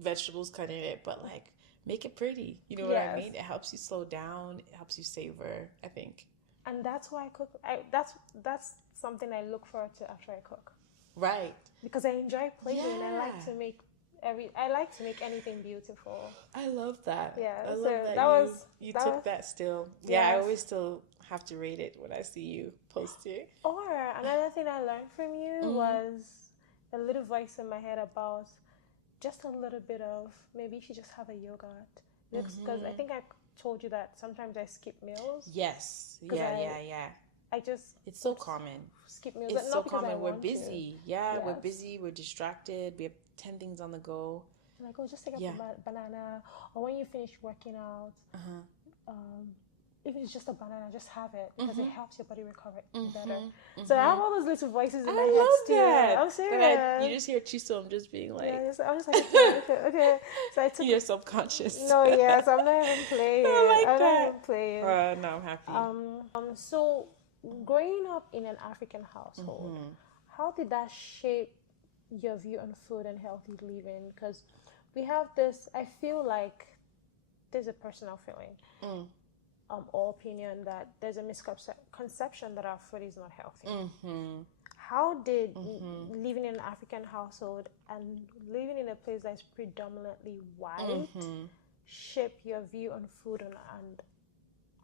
vegetables cut in it, but like make it pretty. You know what I mean? It helps you slow down. It helps you savor, I think. And that's why I cook. That's something I look forward to after I cook. Right. Because I enjoy plating. I like to make anything beautiful. I love that. Yeah. I love so that you took that still. Yeah, I always still have to rate it when I see you post it. Or another thing I learned from you was a little voice in my head about just a little bit of maybe you should just have a yogurt. Because I think told you that sometimes I skip meals. Yes. 'Cause Yeah. I just It's so common. skip meals. It's Not so because I common. We're want busy. to. Yeah, we're Yes. busy. We're distracted. We have 10 things on the go. Like, oh, just take Yeah. a banana. Or when you finish working out, if it's just a banana, just have it because it helps your body recover better. So I have all those little voices in my head still. That. I'm serious. You just hear Chisom just being like, I was like, okay. So I took you're subconscious. No, yes, I'm not even playing. I like I'm not even playing. No, I'm happy. So growing up in an African household, how did that shape your view on food and healthy living? Because we have this, I feel like there's a personal feeling or opinion that there's a misconception that our food is not healthy. How did living in an African household and living in a place that's predominantly white shape your view on food and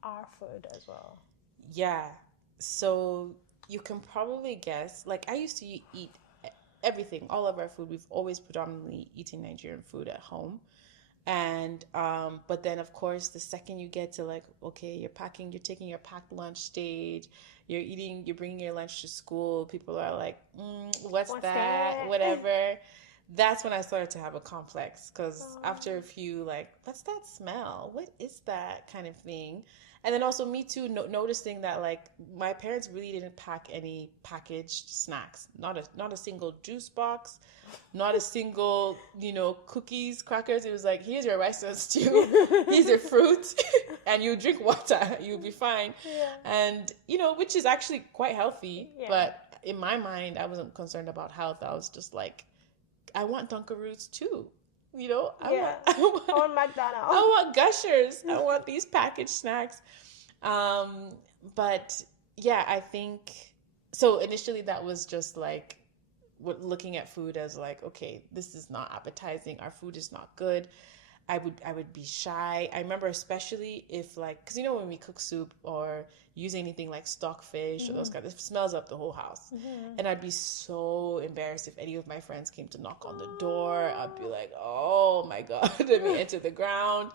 our food as well? Yeah. So you can probably guess, like I used to eat everything, all of our food. We've always predominantly eaten Nigerian food at home. And but then of course the second you get to like, okay, you're taking your packed lunch stage, you're bringing your lunch to school, people are like, what's that? Whatever. That's when I started to have a complex, because after a few, like, what's that smell? What is that kind of thing? And then also me too, noticing that like my parents really didn't pack any packaged snacks, not a single juice box, not a single, cookies, crackers. It was like, here's your rice and stew, here's your fruit, and you drink water, you'll be fine. Yeah. And, which is actually quite healthy. Yeah. But in my mind, I wasn't concerned about health. I was just like, I want Dunkaroos too. I want McDonald's. I want Gushers. I want these packaged snacks. But yeah, I think so. Initially, that was just like looking at food as like, okay, this is not appetizing. Our food is not good. I would be shy. I remember especially if like, because when we cook soup or use anything like stockfish or those kinds, it smells up the whole house. And I'd be so embarrassed if any of my friends came to knock on the door. I'd be like, oh my God, let me enter the ground.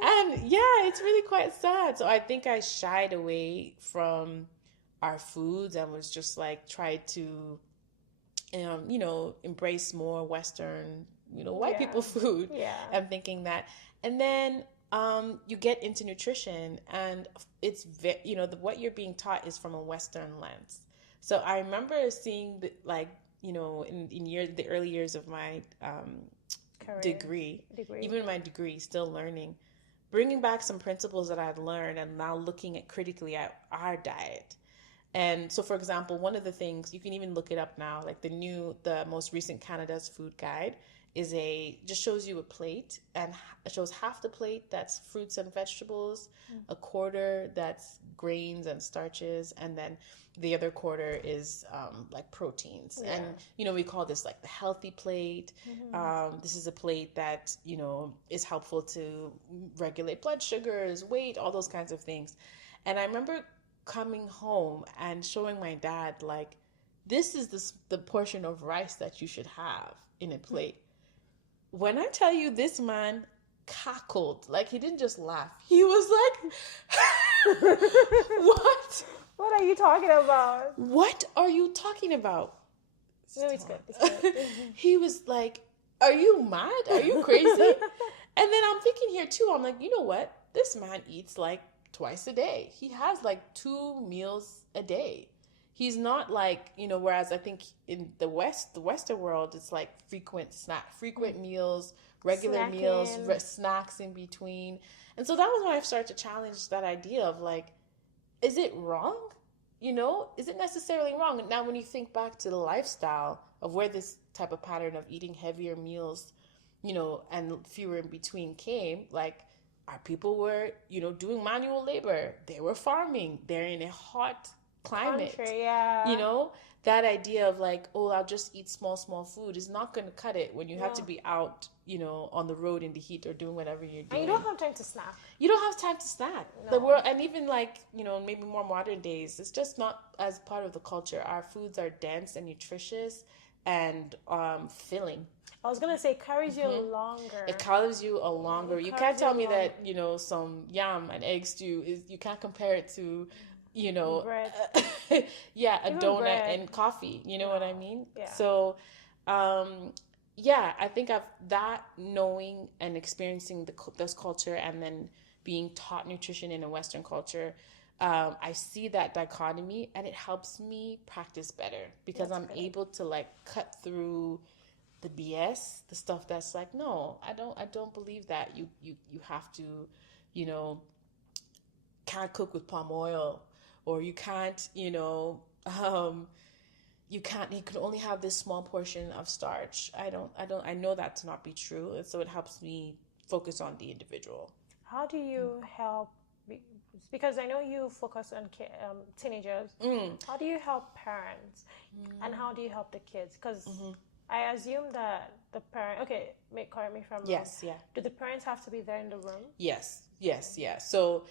And yeah, it's really quite sad. So I think I shied away from our foods and was just like tried to, embrace more Western, white people food. Yeah. I'm thinking that. And then you get into nutrition, and it's what you're being taught is from a Western lens. So I remember seeing in the early years of my degree, even my degree, still learning, bringing back some principles that I'd learned and now looking at critically at our diet. And so, for example, one of the things, you can even look it up now, like the most recent Canada's Food Guide just shows you a plate, and it shows half the plate that's fruits and vegetables, a quarter that's grains and starches, and then the other quarter is like proteins. Yeah. And, we call this like the healthy plate. This is a plate that, is helpful to regulate blood sugars, weight, all those kinds of things. And I remember coming home and showing my dad, like, this is the portion of rice that you should have in a plate. When I tell you, this man cackled, like he didn't just laugh. He was like, what? What are you talking about? What are you talking about? No, it's good. It's good. He was like, are you mad? Are you crazy? And then I'm thinking here too, I'm like, you know what? This man eats like twice a day. He has like 2 meals a day. He's not like, whereas I think in the Western world, it's like frequent meals, regular meals, snacks in between. And so that was when I started to challenge that idea of like, is it wrong? Is it necessarily wrong? And now when you think back to the lifestyle of where this type of pattern of eating heavier meals, and fewer in between came, like, our people were, doing manual labor. They were farming. They're in a hot climate. Country, yeah. That idea of like, oh, I'll just eat small food is not going to cut it when you have to be out, on the road in the heat or doing whatever you're doing. And you don't have time to snack. You don't have time to snack. No. The world, and even like, maybe more modern days, it's just not as part of the culture. Our foods are dense and nutritious, and filling. I was gonna say carries you longer. It carries you a longer. You can't tell me that some yam and egg stew is. You can't compare it to, bread. a Even donut bread. and coffee. You know what I mean? Yeah. So, I think of that knowing and experiencing this culture, and then being taught nutrition in a Western culture. I see that dichotomy, and it helps me practice better because I'm able to like cut through the BS, the stuff that's like, no, I don't believe that you have to, can't cook with palm oil, or you can't, you can only have this small portion of starch. I know that to not be true. And so it helps me focus on the individual. How do you help? Because I know you focus on teenagers. How do you help parents, and how do you help the kids? Because I assume that the parent. Okay, correct me if I'm wrong. Yes, yeah. Do the parents have to be there in the room? Yes, yeah. So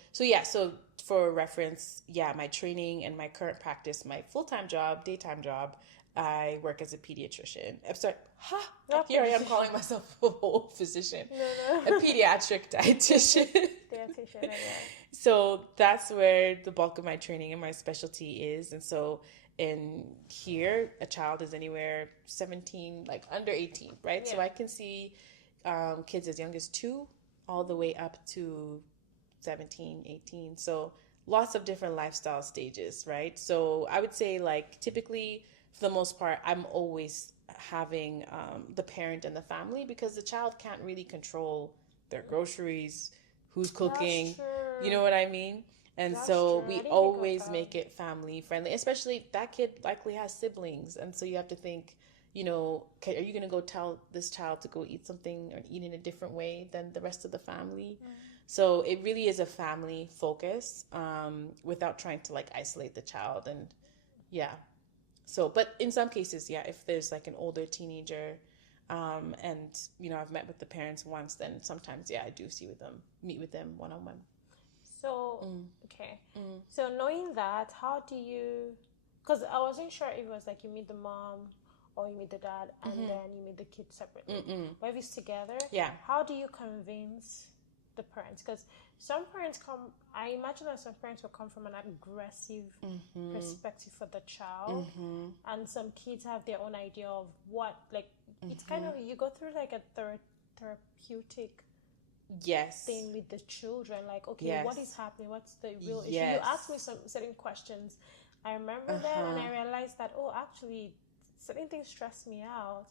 for reference, my training and my current practice, my full-time job, daytime job, I work as a pediatrician. I'm sorry, here I am calling myself a whole physician. No. A pediatric dietitian. Dietitian, yeah. So that's where the bulk of my training and my specialty is. And so in here, a child is anywhere 17, like under 18, right? Yeah. So I can see kids as young as 2 all the way up to 17, 18. So lots of different lifestyle stages, right? So I would say like typically for the most part, I'm always having the parent and the family, because the child can't really control their groceries, who's cooking, you know what I mean? And so we always make it family friendly, especially that kid likely has siblings. And so you have to think, are you going to go tell this child to go eat something or eat in a different way than the rest of the family? So it really is a family focus, without trying to like isolate the child. And so, but in some cases, if there's like an older teenager, and I've met with the parents once, then sometimes I do meet with them one-on-one. So, okay. So knowing that, how do you, because I wasn't sure if it was like you meet the mom or you meet the dad and then you meet the kids separately. But if it's together, how do you convince the parents? Because some parents I imagine that some parents will come from an aggressive perspective for the child. And some kids have their own idea of what, like, it's kind of, you go through like a therapeutic thing with the children, like, okay, what is happening, what's the real issue? You ask me some certain questions, I remember that, and I realized that actually certain things stress me out,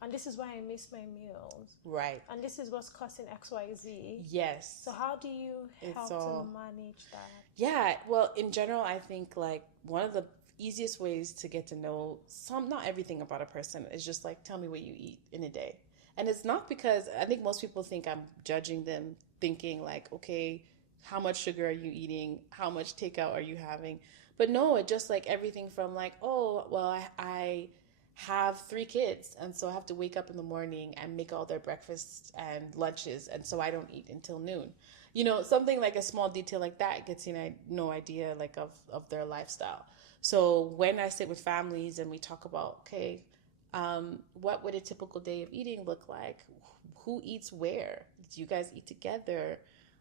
and this is why I miss my meals, right, and this is what's causing XYZ. So how do you help to manage that? Well, in general, I think like one of the easiest ways to get to know not everything about a person is just like, tell me what you eat in a day. And it's not because I think most people think I'm judging them, thinking like, okay, how much sugar are you eating? How much takeout are you having? But no, it's just like everything from like, oh, well, I have 3 kids, and so I have to wake up in the morning and make all their breakfasts and lunches, and so I don't eat until noon. Something like a small detail like that gets no idea like of their lifestyle. So when I sit with families and we talk about, okay, what would a typical day of eating look like? Who eats where? Do you guys eat together?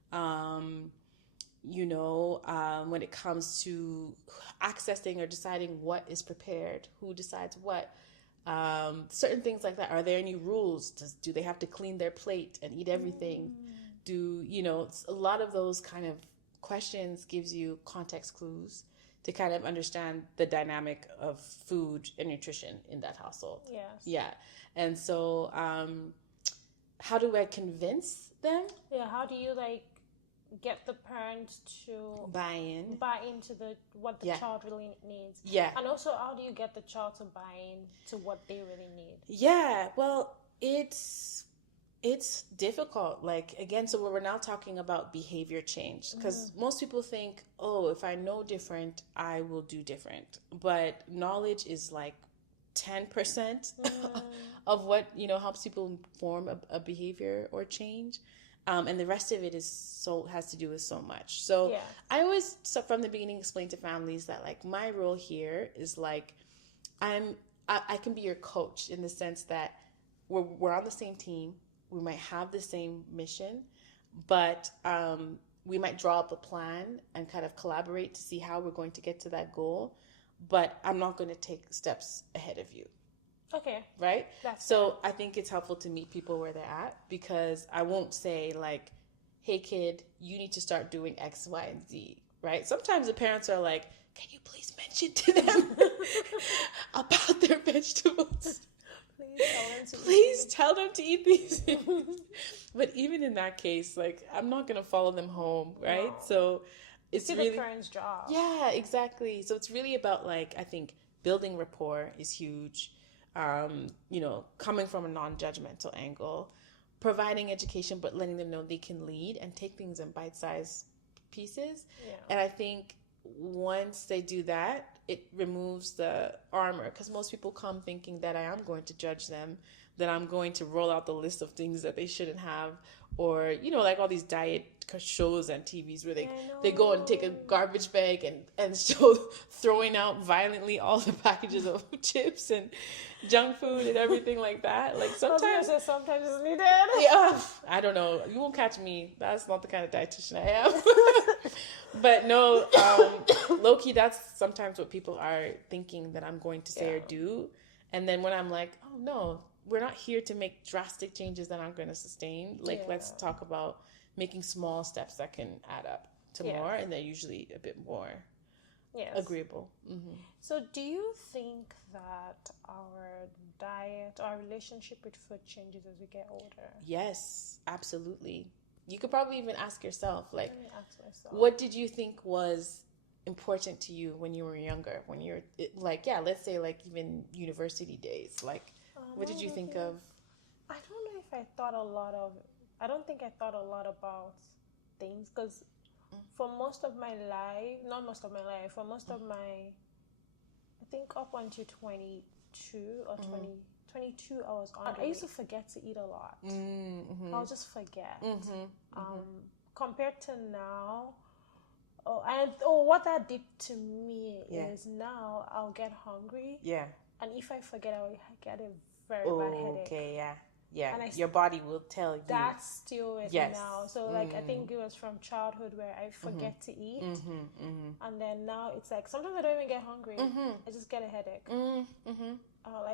When it comes to accessing or deciding what is prepared, who decides what, certain things like that. Are there any rules? Do they have to clean their plate and eat everything? A lot of those kind of questions gives you context clues to kind of understand the dynamic of food and nutrition in that household. And so how do I convince them? How do you like get the parent to buy into what the child really needs? And also, how do you get the child to buy into what they really need? Well, it's difficult. Like, again, so we're now talking about behavior change, because most people think, oh, if I know different, I will do different. But knowledge is like 10% of what, helps people form a behavior or change. And the rest of it has to do with so much. So I always, from the beginning, explain to families that like my role here is like, I'm I can be your coach in the sense that we're on the same team. We might have the same mission, but we might draw up a plan and kind of collaborate to see how we're going to get to that goal. But I'm not going to take steps ahead of you. Okay. Right? That's so fair. I think it's helpful to meet people where they're at, because I won't say like, hey kid, you need to start doing X, Y, and Z. Right? Sometimes the parents are like, can you please mention to them about their vegetables? Please tell them to eat these. But even in that case, like, I'm not going to follow them home, right? No. So it's really the parents' job. Yeah, exactly. So it's really about, like, I think building rapport is huge. Coming from a non-judgmental angle, providing education, but letting them know they can lead and take things in bite-sized pieces. Yeah. And I think once they do that, it removes the armor, because most people come thinking that I am going to judge them, that I'm going to roll out the list of things that they shouldn't have, or like all these diet shows and TVs where they go and take a garbage bag and show throwing out violently all the packages of chips and junk food and everything like that. Like sometimes it's needed. Yeah, I don't know. You won't catch me. That's not the kind of dietitian I am. But no, low-key, that's sometimes what people are thinking that I'm going to say or do. And then when I'm like, oh no, we're not here to make drastic changes that I'm going to sustain. Like, let's talk about making small steps that can add up to more, and they're usually a bit more agreeable. Mm-hmm. So do you think that our diet, our relationship with food changes as we get older? Yes, absolutely. You could probably even ask yourself, like, what did you think was important to you when you were younger? When you're like, let's say like even university days, like, what did you think of? I don't know if I thought I don't think I thought a lot about things, because for most of my life, for most of my, I think up until 22 or 22, I was on. I used to forget to eat a lot. Mm-hmm. I'll just forget. Mm-hmm. Compared to now, what that did to me is now I'll get hungry. Yeah. And if I forget, I'll get a very bad headache. Okay, yeah. Yeah, and your body will tell you. That's still it now. So, like, I think it was from childhood where I forget to eat. And then now it's like, sometimes I don't even get hungry. I just get a headache.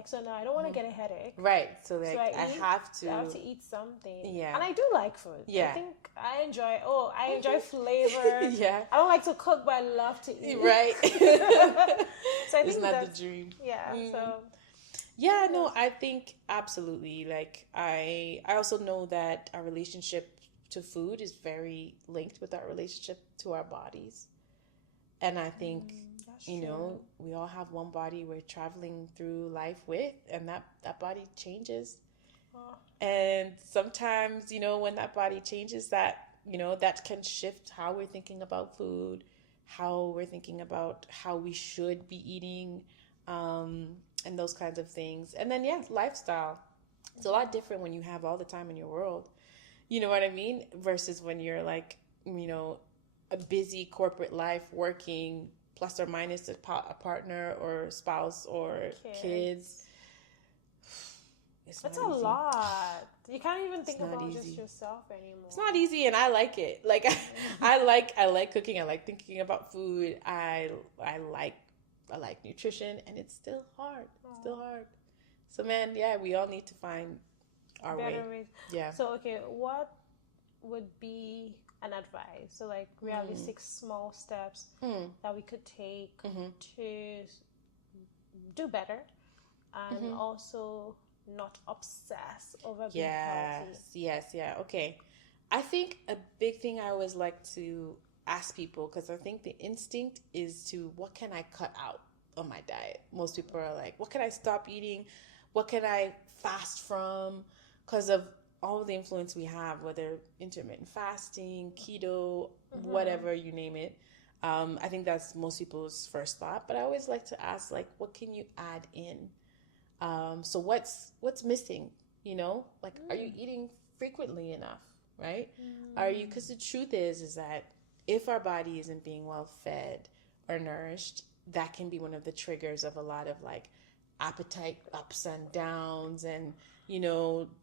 So now I don't want to get a headache. Right. So, like, I have to eat something. Yeah. And I do like food. Yeah. I think I enjoy flavor. Yeah. I don't like to cook, but I love to eat. Right. So I think isn't that the dream? Yeah. So... Yeah, no, I think absolutely. Like, I also know that our relationship to food is very linked with our relationship to our bodies. And I think, we all have one body we're traveling through life with, and that body changes. Oh. And sometimes, when that body changes, that can shift how we're thinking about food, how we're thinking about how we should be eating, and those kinds of things. And then, lifestyle. It's a lot different when you have all the time in your world. You know what I mean? Versus when you're like, a busy corporate life working, plus or minus a partner or spouse or kids. It's a lot. You can't even think about just yourself anymore. It's not easy, and I like it. Like, I like cooking. I like thinking about food. I like nutrition, and it's still hard. It's still hard. So, man, we all need to find our better way. ways. Yeah. So, okay, what would be an advice? So, like, we have these 6 small steps that we could take to do better, and also not obsess over being healthy. Yes. Okay. I think a big thing I always like to ask people, because I think the instinct is to, what can I cut out of my diet? Most people are like, what can I stop eating? What can I fast from? Because of all the influence we have, whether intermittent fasting, keto, whatever, you name it. I think that's most people's first thought. But I always like to ask, like, what can you add in? So what's missing? Like, are you eating frequently enough? Right? Because the truth is that if our body isn't being well fed or nourished, that can be one of the triggers of a lot of, like, appetite ups and downs, and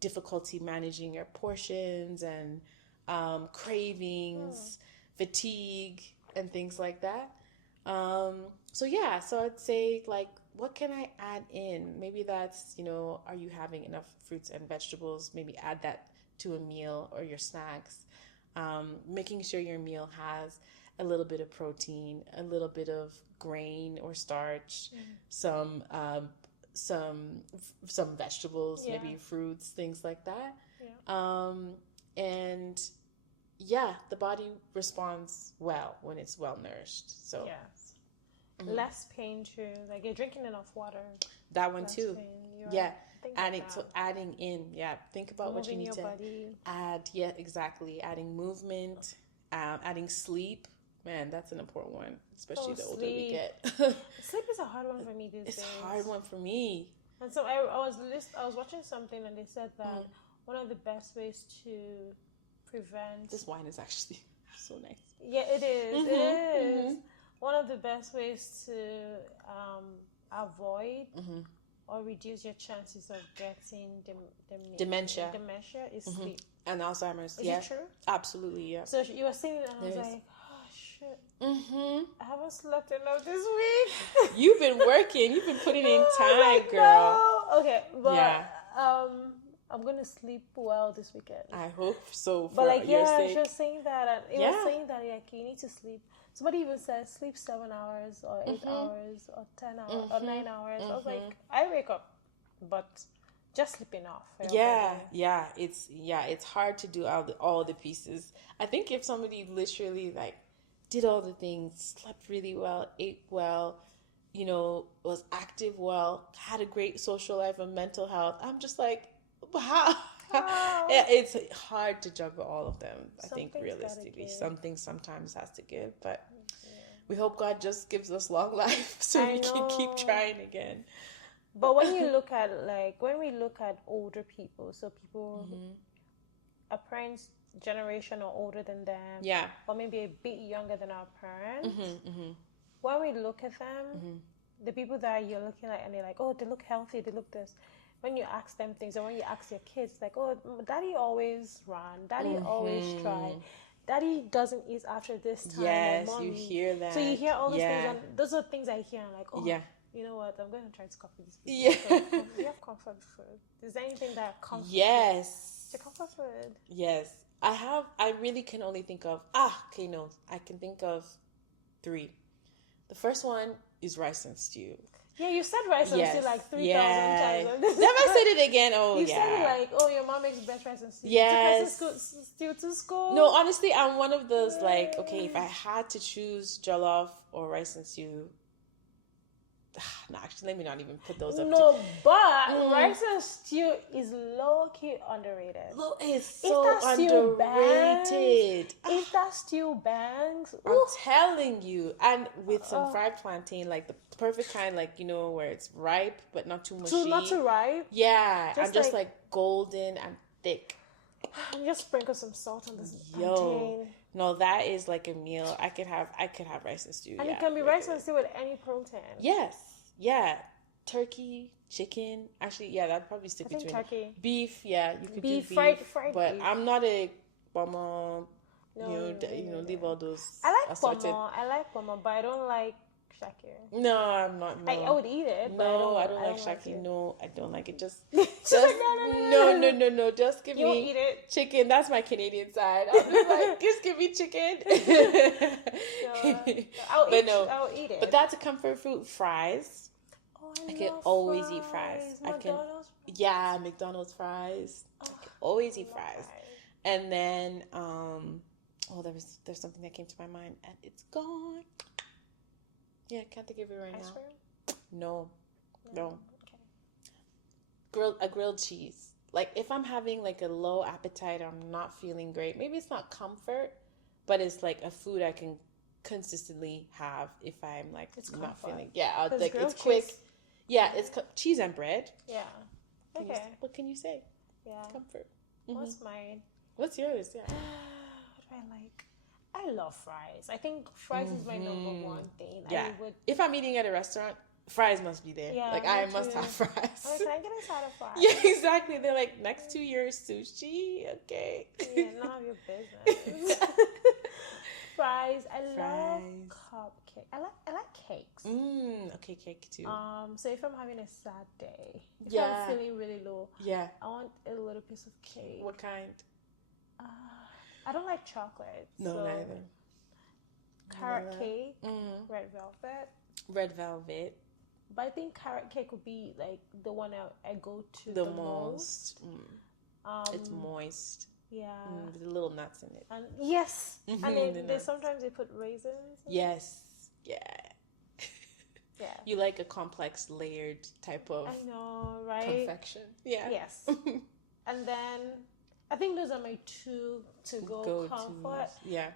difficulty managing your portions, and cravings, fatigue, and things like that. So I'd say, like, what can I add in? Maybe that's, are you having enough fruits and vegetables? Maybe add that to a meal or your snacks. Making sure your meal has a little bit of protein, a little bit of grain or starch, some vegetables, maybe fruits, things like that. And the body responds well when it's well nourished. So yes. Less pain too. Like, you're drinking enough water. That one too. Adding in. Think about what you need to add. Yeah, exactly. Adding movement, adding sleep. Man, that's an important one, especially the older we get. Sleep is a hard one for me these days. It's a hard one for me. And so I was watching something, and they said that one of the best ways to prevent... This wine is actually so nice. Yeah, it is. It is. One of the best ways to avoid or reduce your chances of getting dementia is sleep. And Alzheimer's. Is it true? Absolutely, yeah. So you were saying that, and I was like, oh, shit. I haven't slept enough this week. You've been working. You've been putting in time, girl. No. Okay, but I'm going to sleep well this weekend. I hope so. But like, she was saying that. It was saying that, like, you need to sleep. Somebody even said sleep 7 hours or 8 hours or 10 hours or 9 hours. I was like, I wake up, but just sleeping off. It's hard to do all the pieces. I think if somebody literally, like, did all the things, slept really well, ate well, was active well, had a great social life and mental health, I'm just like, wow. It's hard to juggle all of them. I think realistically something sometimes has to give, but we hope God just gives us long life so we can keep trying again. But when you look at, when we look at older people, so people our parents' generation or older than them, or maybe a bit younger than our parents, when we look at them, the people that you're looking at and they're like, oh, they look healthy, they look this. When you ask them things, or when you ask your kids, like, oh, daddy always ran, daddy always tried, daddy doesn't eat after this time. Yes, you hear that. So you hear all those things, and those are things I hear. I'm like, oh, you know what? I'm going to try to copy this. Do you have comfort food? Is there anything that comfort? Yes. It's a comfort food. Yes, I have. I really can only think of. I can think of 3. The first one is rice and stew. Yeah, you said rice and stew like 3,000 times. Never said it again. Oh, you said it like, oh, your mom makes best rice and stew. Yes. You took rice and stew to school. No, honestly, I'm one of those, like, okay, if I had to choose jollof or rice and stew, no, actually, let me not even put those up. No, but rice and stew is low-key underrated. It's so underrated. If that stew bangs, I'm telling you. And with some fried plantain, like the perfect kind, like, where it's ripe but not too mushy. Not too ripe? Yeah, just like golden and thick. Just sprinkle some salt on this plantain. No, that is like a meal. I could have rice and stew. And it can be rice and stew with any protein. Yes. Yeah. Turkey, chicken. Actually, that'd probably stick between turkey. Beef. Yeah, you could do beef. Fried but beef. I'm not a bama. Leave all those. I like bama, but I don't like shakir. No, I'm not. No. I would eat it. No, I don't like shakir. No, I don't like it. Just no. Just give me eat it. Chicken. That's my Canadian side. I'm just like, just give me chicken. I'll eat it. But that's a comfort food. Fries. Oh, I can always eat fries. McDonald's fries. I can always eat fries. And then, there's something that came to my mind and it's gone. Yeah, I can't think of it right Ice now. Cream? No. Okay. Grilled cheese. Like, if I'm having like a low appetite, I'm not feeling great. Maybe it's not comfort, but it's like a food I can consistently have if I'm like not feeling. Yeah, like it's quick. Cheese. Yeah, it's cheese and bread. Yeah. Okay. What can you say? Yeah. Comfort. What's mine? What's yours? Yeah. What do I like? I love fries. I think fries is my number one thing. Yeah. If I'm eating at a restaurant, fries must be there. Yeah, like, me I must too. have fries. I'm like, can I get a side of fries? Yeah, exactly. They're like, next to your sushi, okay. Yeah, none of your business. Fries. I love cupcake. I like cakes. Okay, cake too. So if I'm having a sad day, if Yeah. I'm feeling really low, Yeah. I want a little piece of cake. What kind? I don't like chocolate. No, so neither. Carrot cake, red velvet. Red velvet. But I think carrot cake would be like the one I go to The the most. It's moist. Yeah. With a little nuts in it. And yes. And they sometimes they put raisins. Yes. Yeah. Yeah. You like a complex layered type of I know, right? confection. Yeah. Yes. And then I think those are my two to go comfort. Yeah.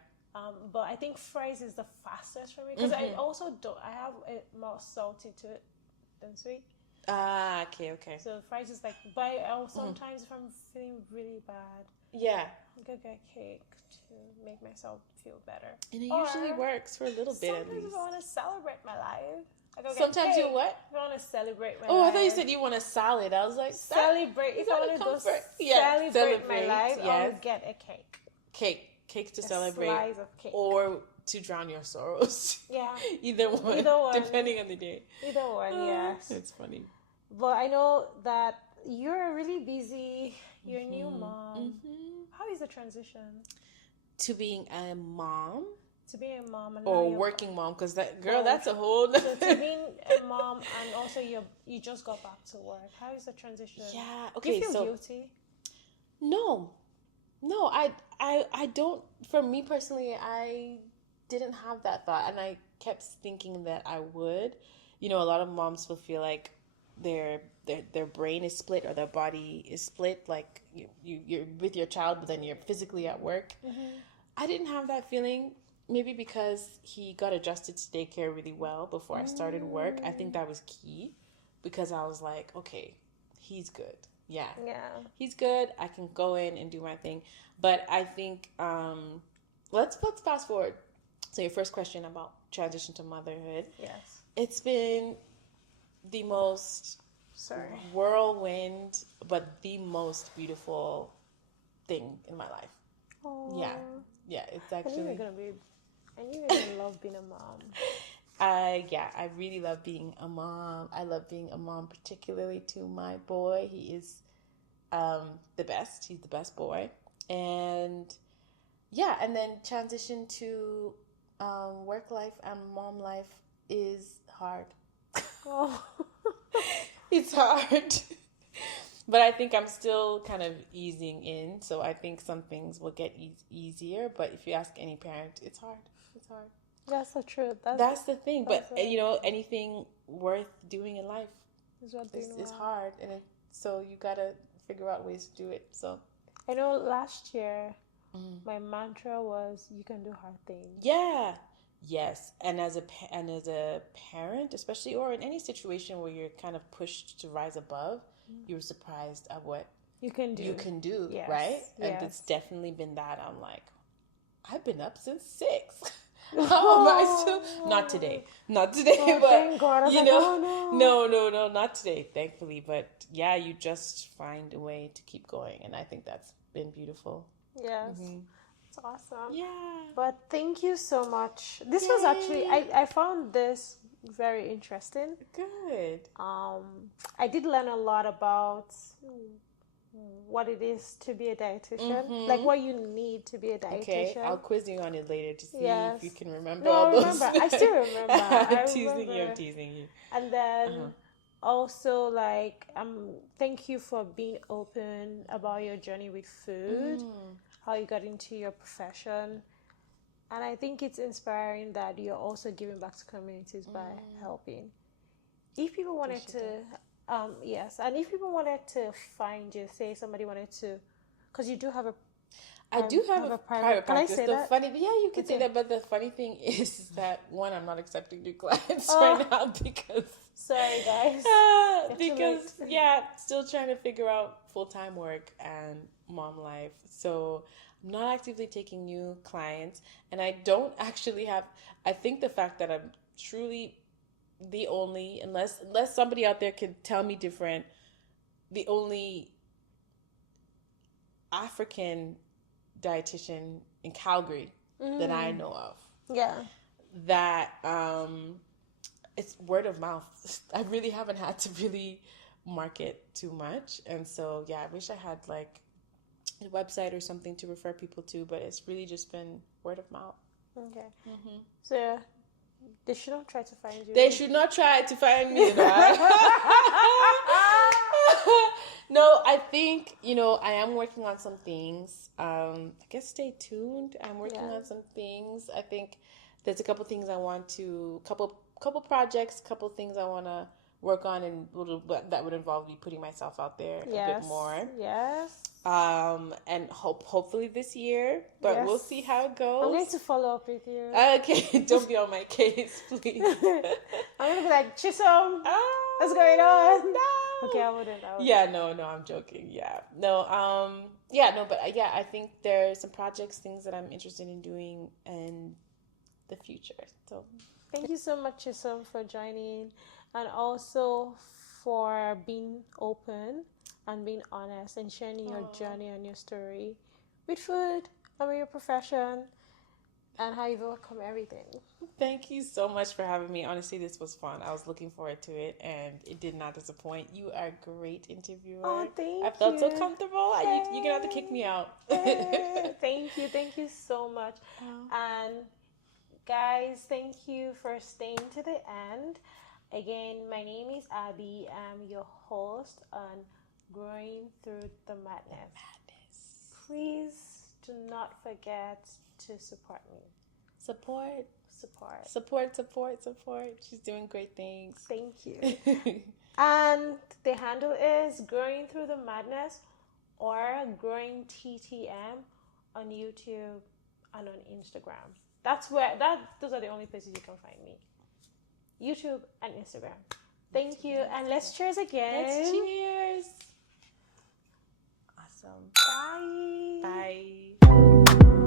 But I think fries is the fastest for me because I also I have it more salty to it than sweet. Okay. So fries is like, but sometimes if I'm feeling really bad, yeah, I'm gonna get cake to make myself feel better. And it usually works for a little bit at Sometimes least. if I want to celebrate my life, I go sometimes get you what? If I want to celebrate my life. Oh, I thought you said you want a salad. I was like, celebrate. If I want to go celebrate my life, I'll get a cake. Cake to celebrate, slice of cake. or to drown your sorrows. Yeah. Either one, depending on the day. Either one, yes. It's funny. But I know that you're really busy. You're a new mom. How is the transition? To being a mom? To being a mom and or working mom, because that's a whole. So to being a mom and also you just got back to work. How is the transition? Yeah. Okay. Do you feel guilty? No, I don't. For me personally, I didn't have that thought, and I kept thinking that I would. A lot of moms will feel like their brain is split or their body is split. Like you're with your child, but then you're physically at work. I didn't have that feeling. Maybe because he got adjusted to daycare really well before I started work. I think that was key, because I was like, okay, he's good. Yeah. He's good. I can go in and do my thing. But I think let's fast forward. So your first question about transition to motherhood. Yes. It's been the most whirlwind, but the most beautiful thing in my life. Aww. Yeah. It's actually. I knew you're gonna love being a mom. I really love being a mom. I love being a mom, particularly to my boy. He is the best. He's the best boy. And and then transition to work life and mom life is hard. Oh. It's hard. But I think I'm still kind of easing in. So I think some things will get easier. But if you ask any parent, it's hard. It's hard. That's the truth. That's the thing. But, anything worth doing in life is hard. And so you got to figure out ways to do it. So I know last year, my mantra was, you can do hard things. Yeah. Yes. And as a parent, especially, or in any situation where you're kind of pushed to rise above, you're surprised at what you can do. Yes. Right? And it's definitely been that. I'm like, I've been up since 6. How am I still? Not today, but thank God. No, not today, thankfully. But yeah, you just find a way to keep going, and I think that's been beautiful. Yes, it's awesome. Yeah. But thank you so much. This was actually I found this very interesting. Good. I did learn a lot about what it is to be a dietitian, like what you need to be a dietitian. Okay, I'll quiz you on it later to see if you can remember all those. I still remember. I'm teasing you. And then also, like, thank you for being open about your journey with food, how you got into your profession. And I think it's inspiring that you're also giving back to communities by helping. If people wanted to... and if people wanted to find you, say somebody wanted to, because you do have a, I do have a private practice. Can I say that? You can say that, but the funny thing is that one, I'm not accepting new clients right now because. Sorry, guys. Because still trying to figure out full-time work and mom life, so I'm not actively taking new clients, and I don't actually have. I think the fact that I'm truly the only, unless somebody out there can tell me different, the only African dietitian in Calgary that I know of. Yeah. That it's word of mouth. I really haven't had to really market too much. And so, yeah, I wish I had like a website or something to refer people to, but it's really just been word of mouth. Okay. Mm-hmm. So they shouldn't try to find you. They should not try to find me. No, I think, I am working on some things. I guess stay tuned. I'm working on some things. I think there's a couple things I want to, couple projects, couple things I want to work on, and that would involve me putting myself out there a bit more. Yes. And hopefully this year, but we'll see how it goes. I'm going to follow up with you. Okay, don't be on my case, please. I'm going to be like, Chisom, what's going on? No. Okay, I wouldn't. Yeah, no, I'm joking. Yeah. No, but I think there's some projects, things that I'm interested in doing in the future. So thank you so much, Chisom, for joining, and also for being open and being honest and sharing your journey and your story with food and with your profession and how you've overcome everything. Thank you so much for having me. Honestly, this was fun. I was looking forward to it, and it did not disappoint. You are a great interviewer. Oh, thank you. I felt so comfortable. You're going to have to kick me out. Thank you. Thank you so much. And guys, thank you for staying to the end. Again, my name is Abby. I'm your host on Growing Through the Madness. Please do not forget to support me. Support. She's doing great things. Thank you. And the handle is Growing Through the Madness or Growing TTM on YouTube and on Instagram. Those are the only places you can find me. YouTube and Instagram. Thank you. And let's cheers again. Let's cheers. Awesome. Bye. Bye.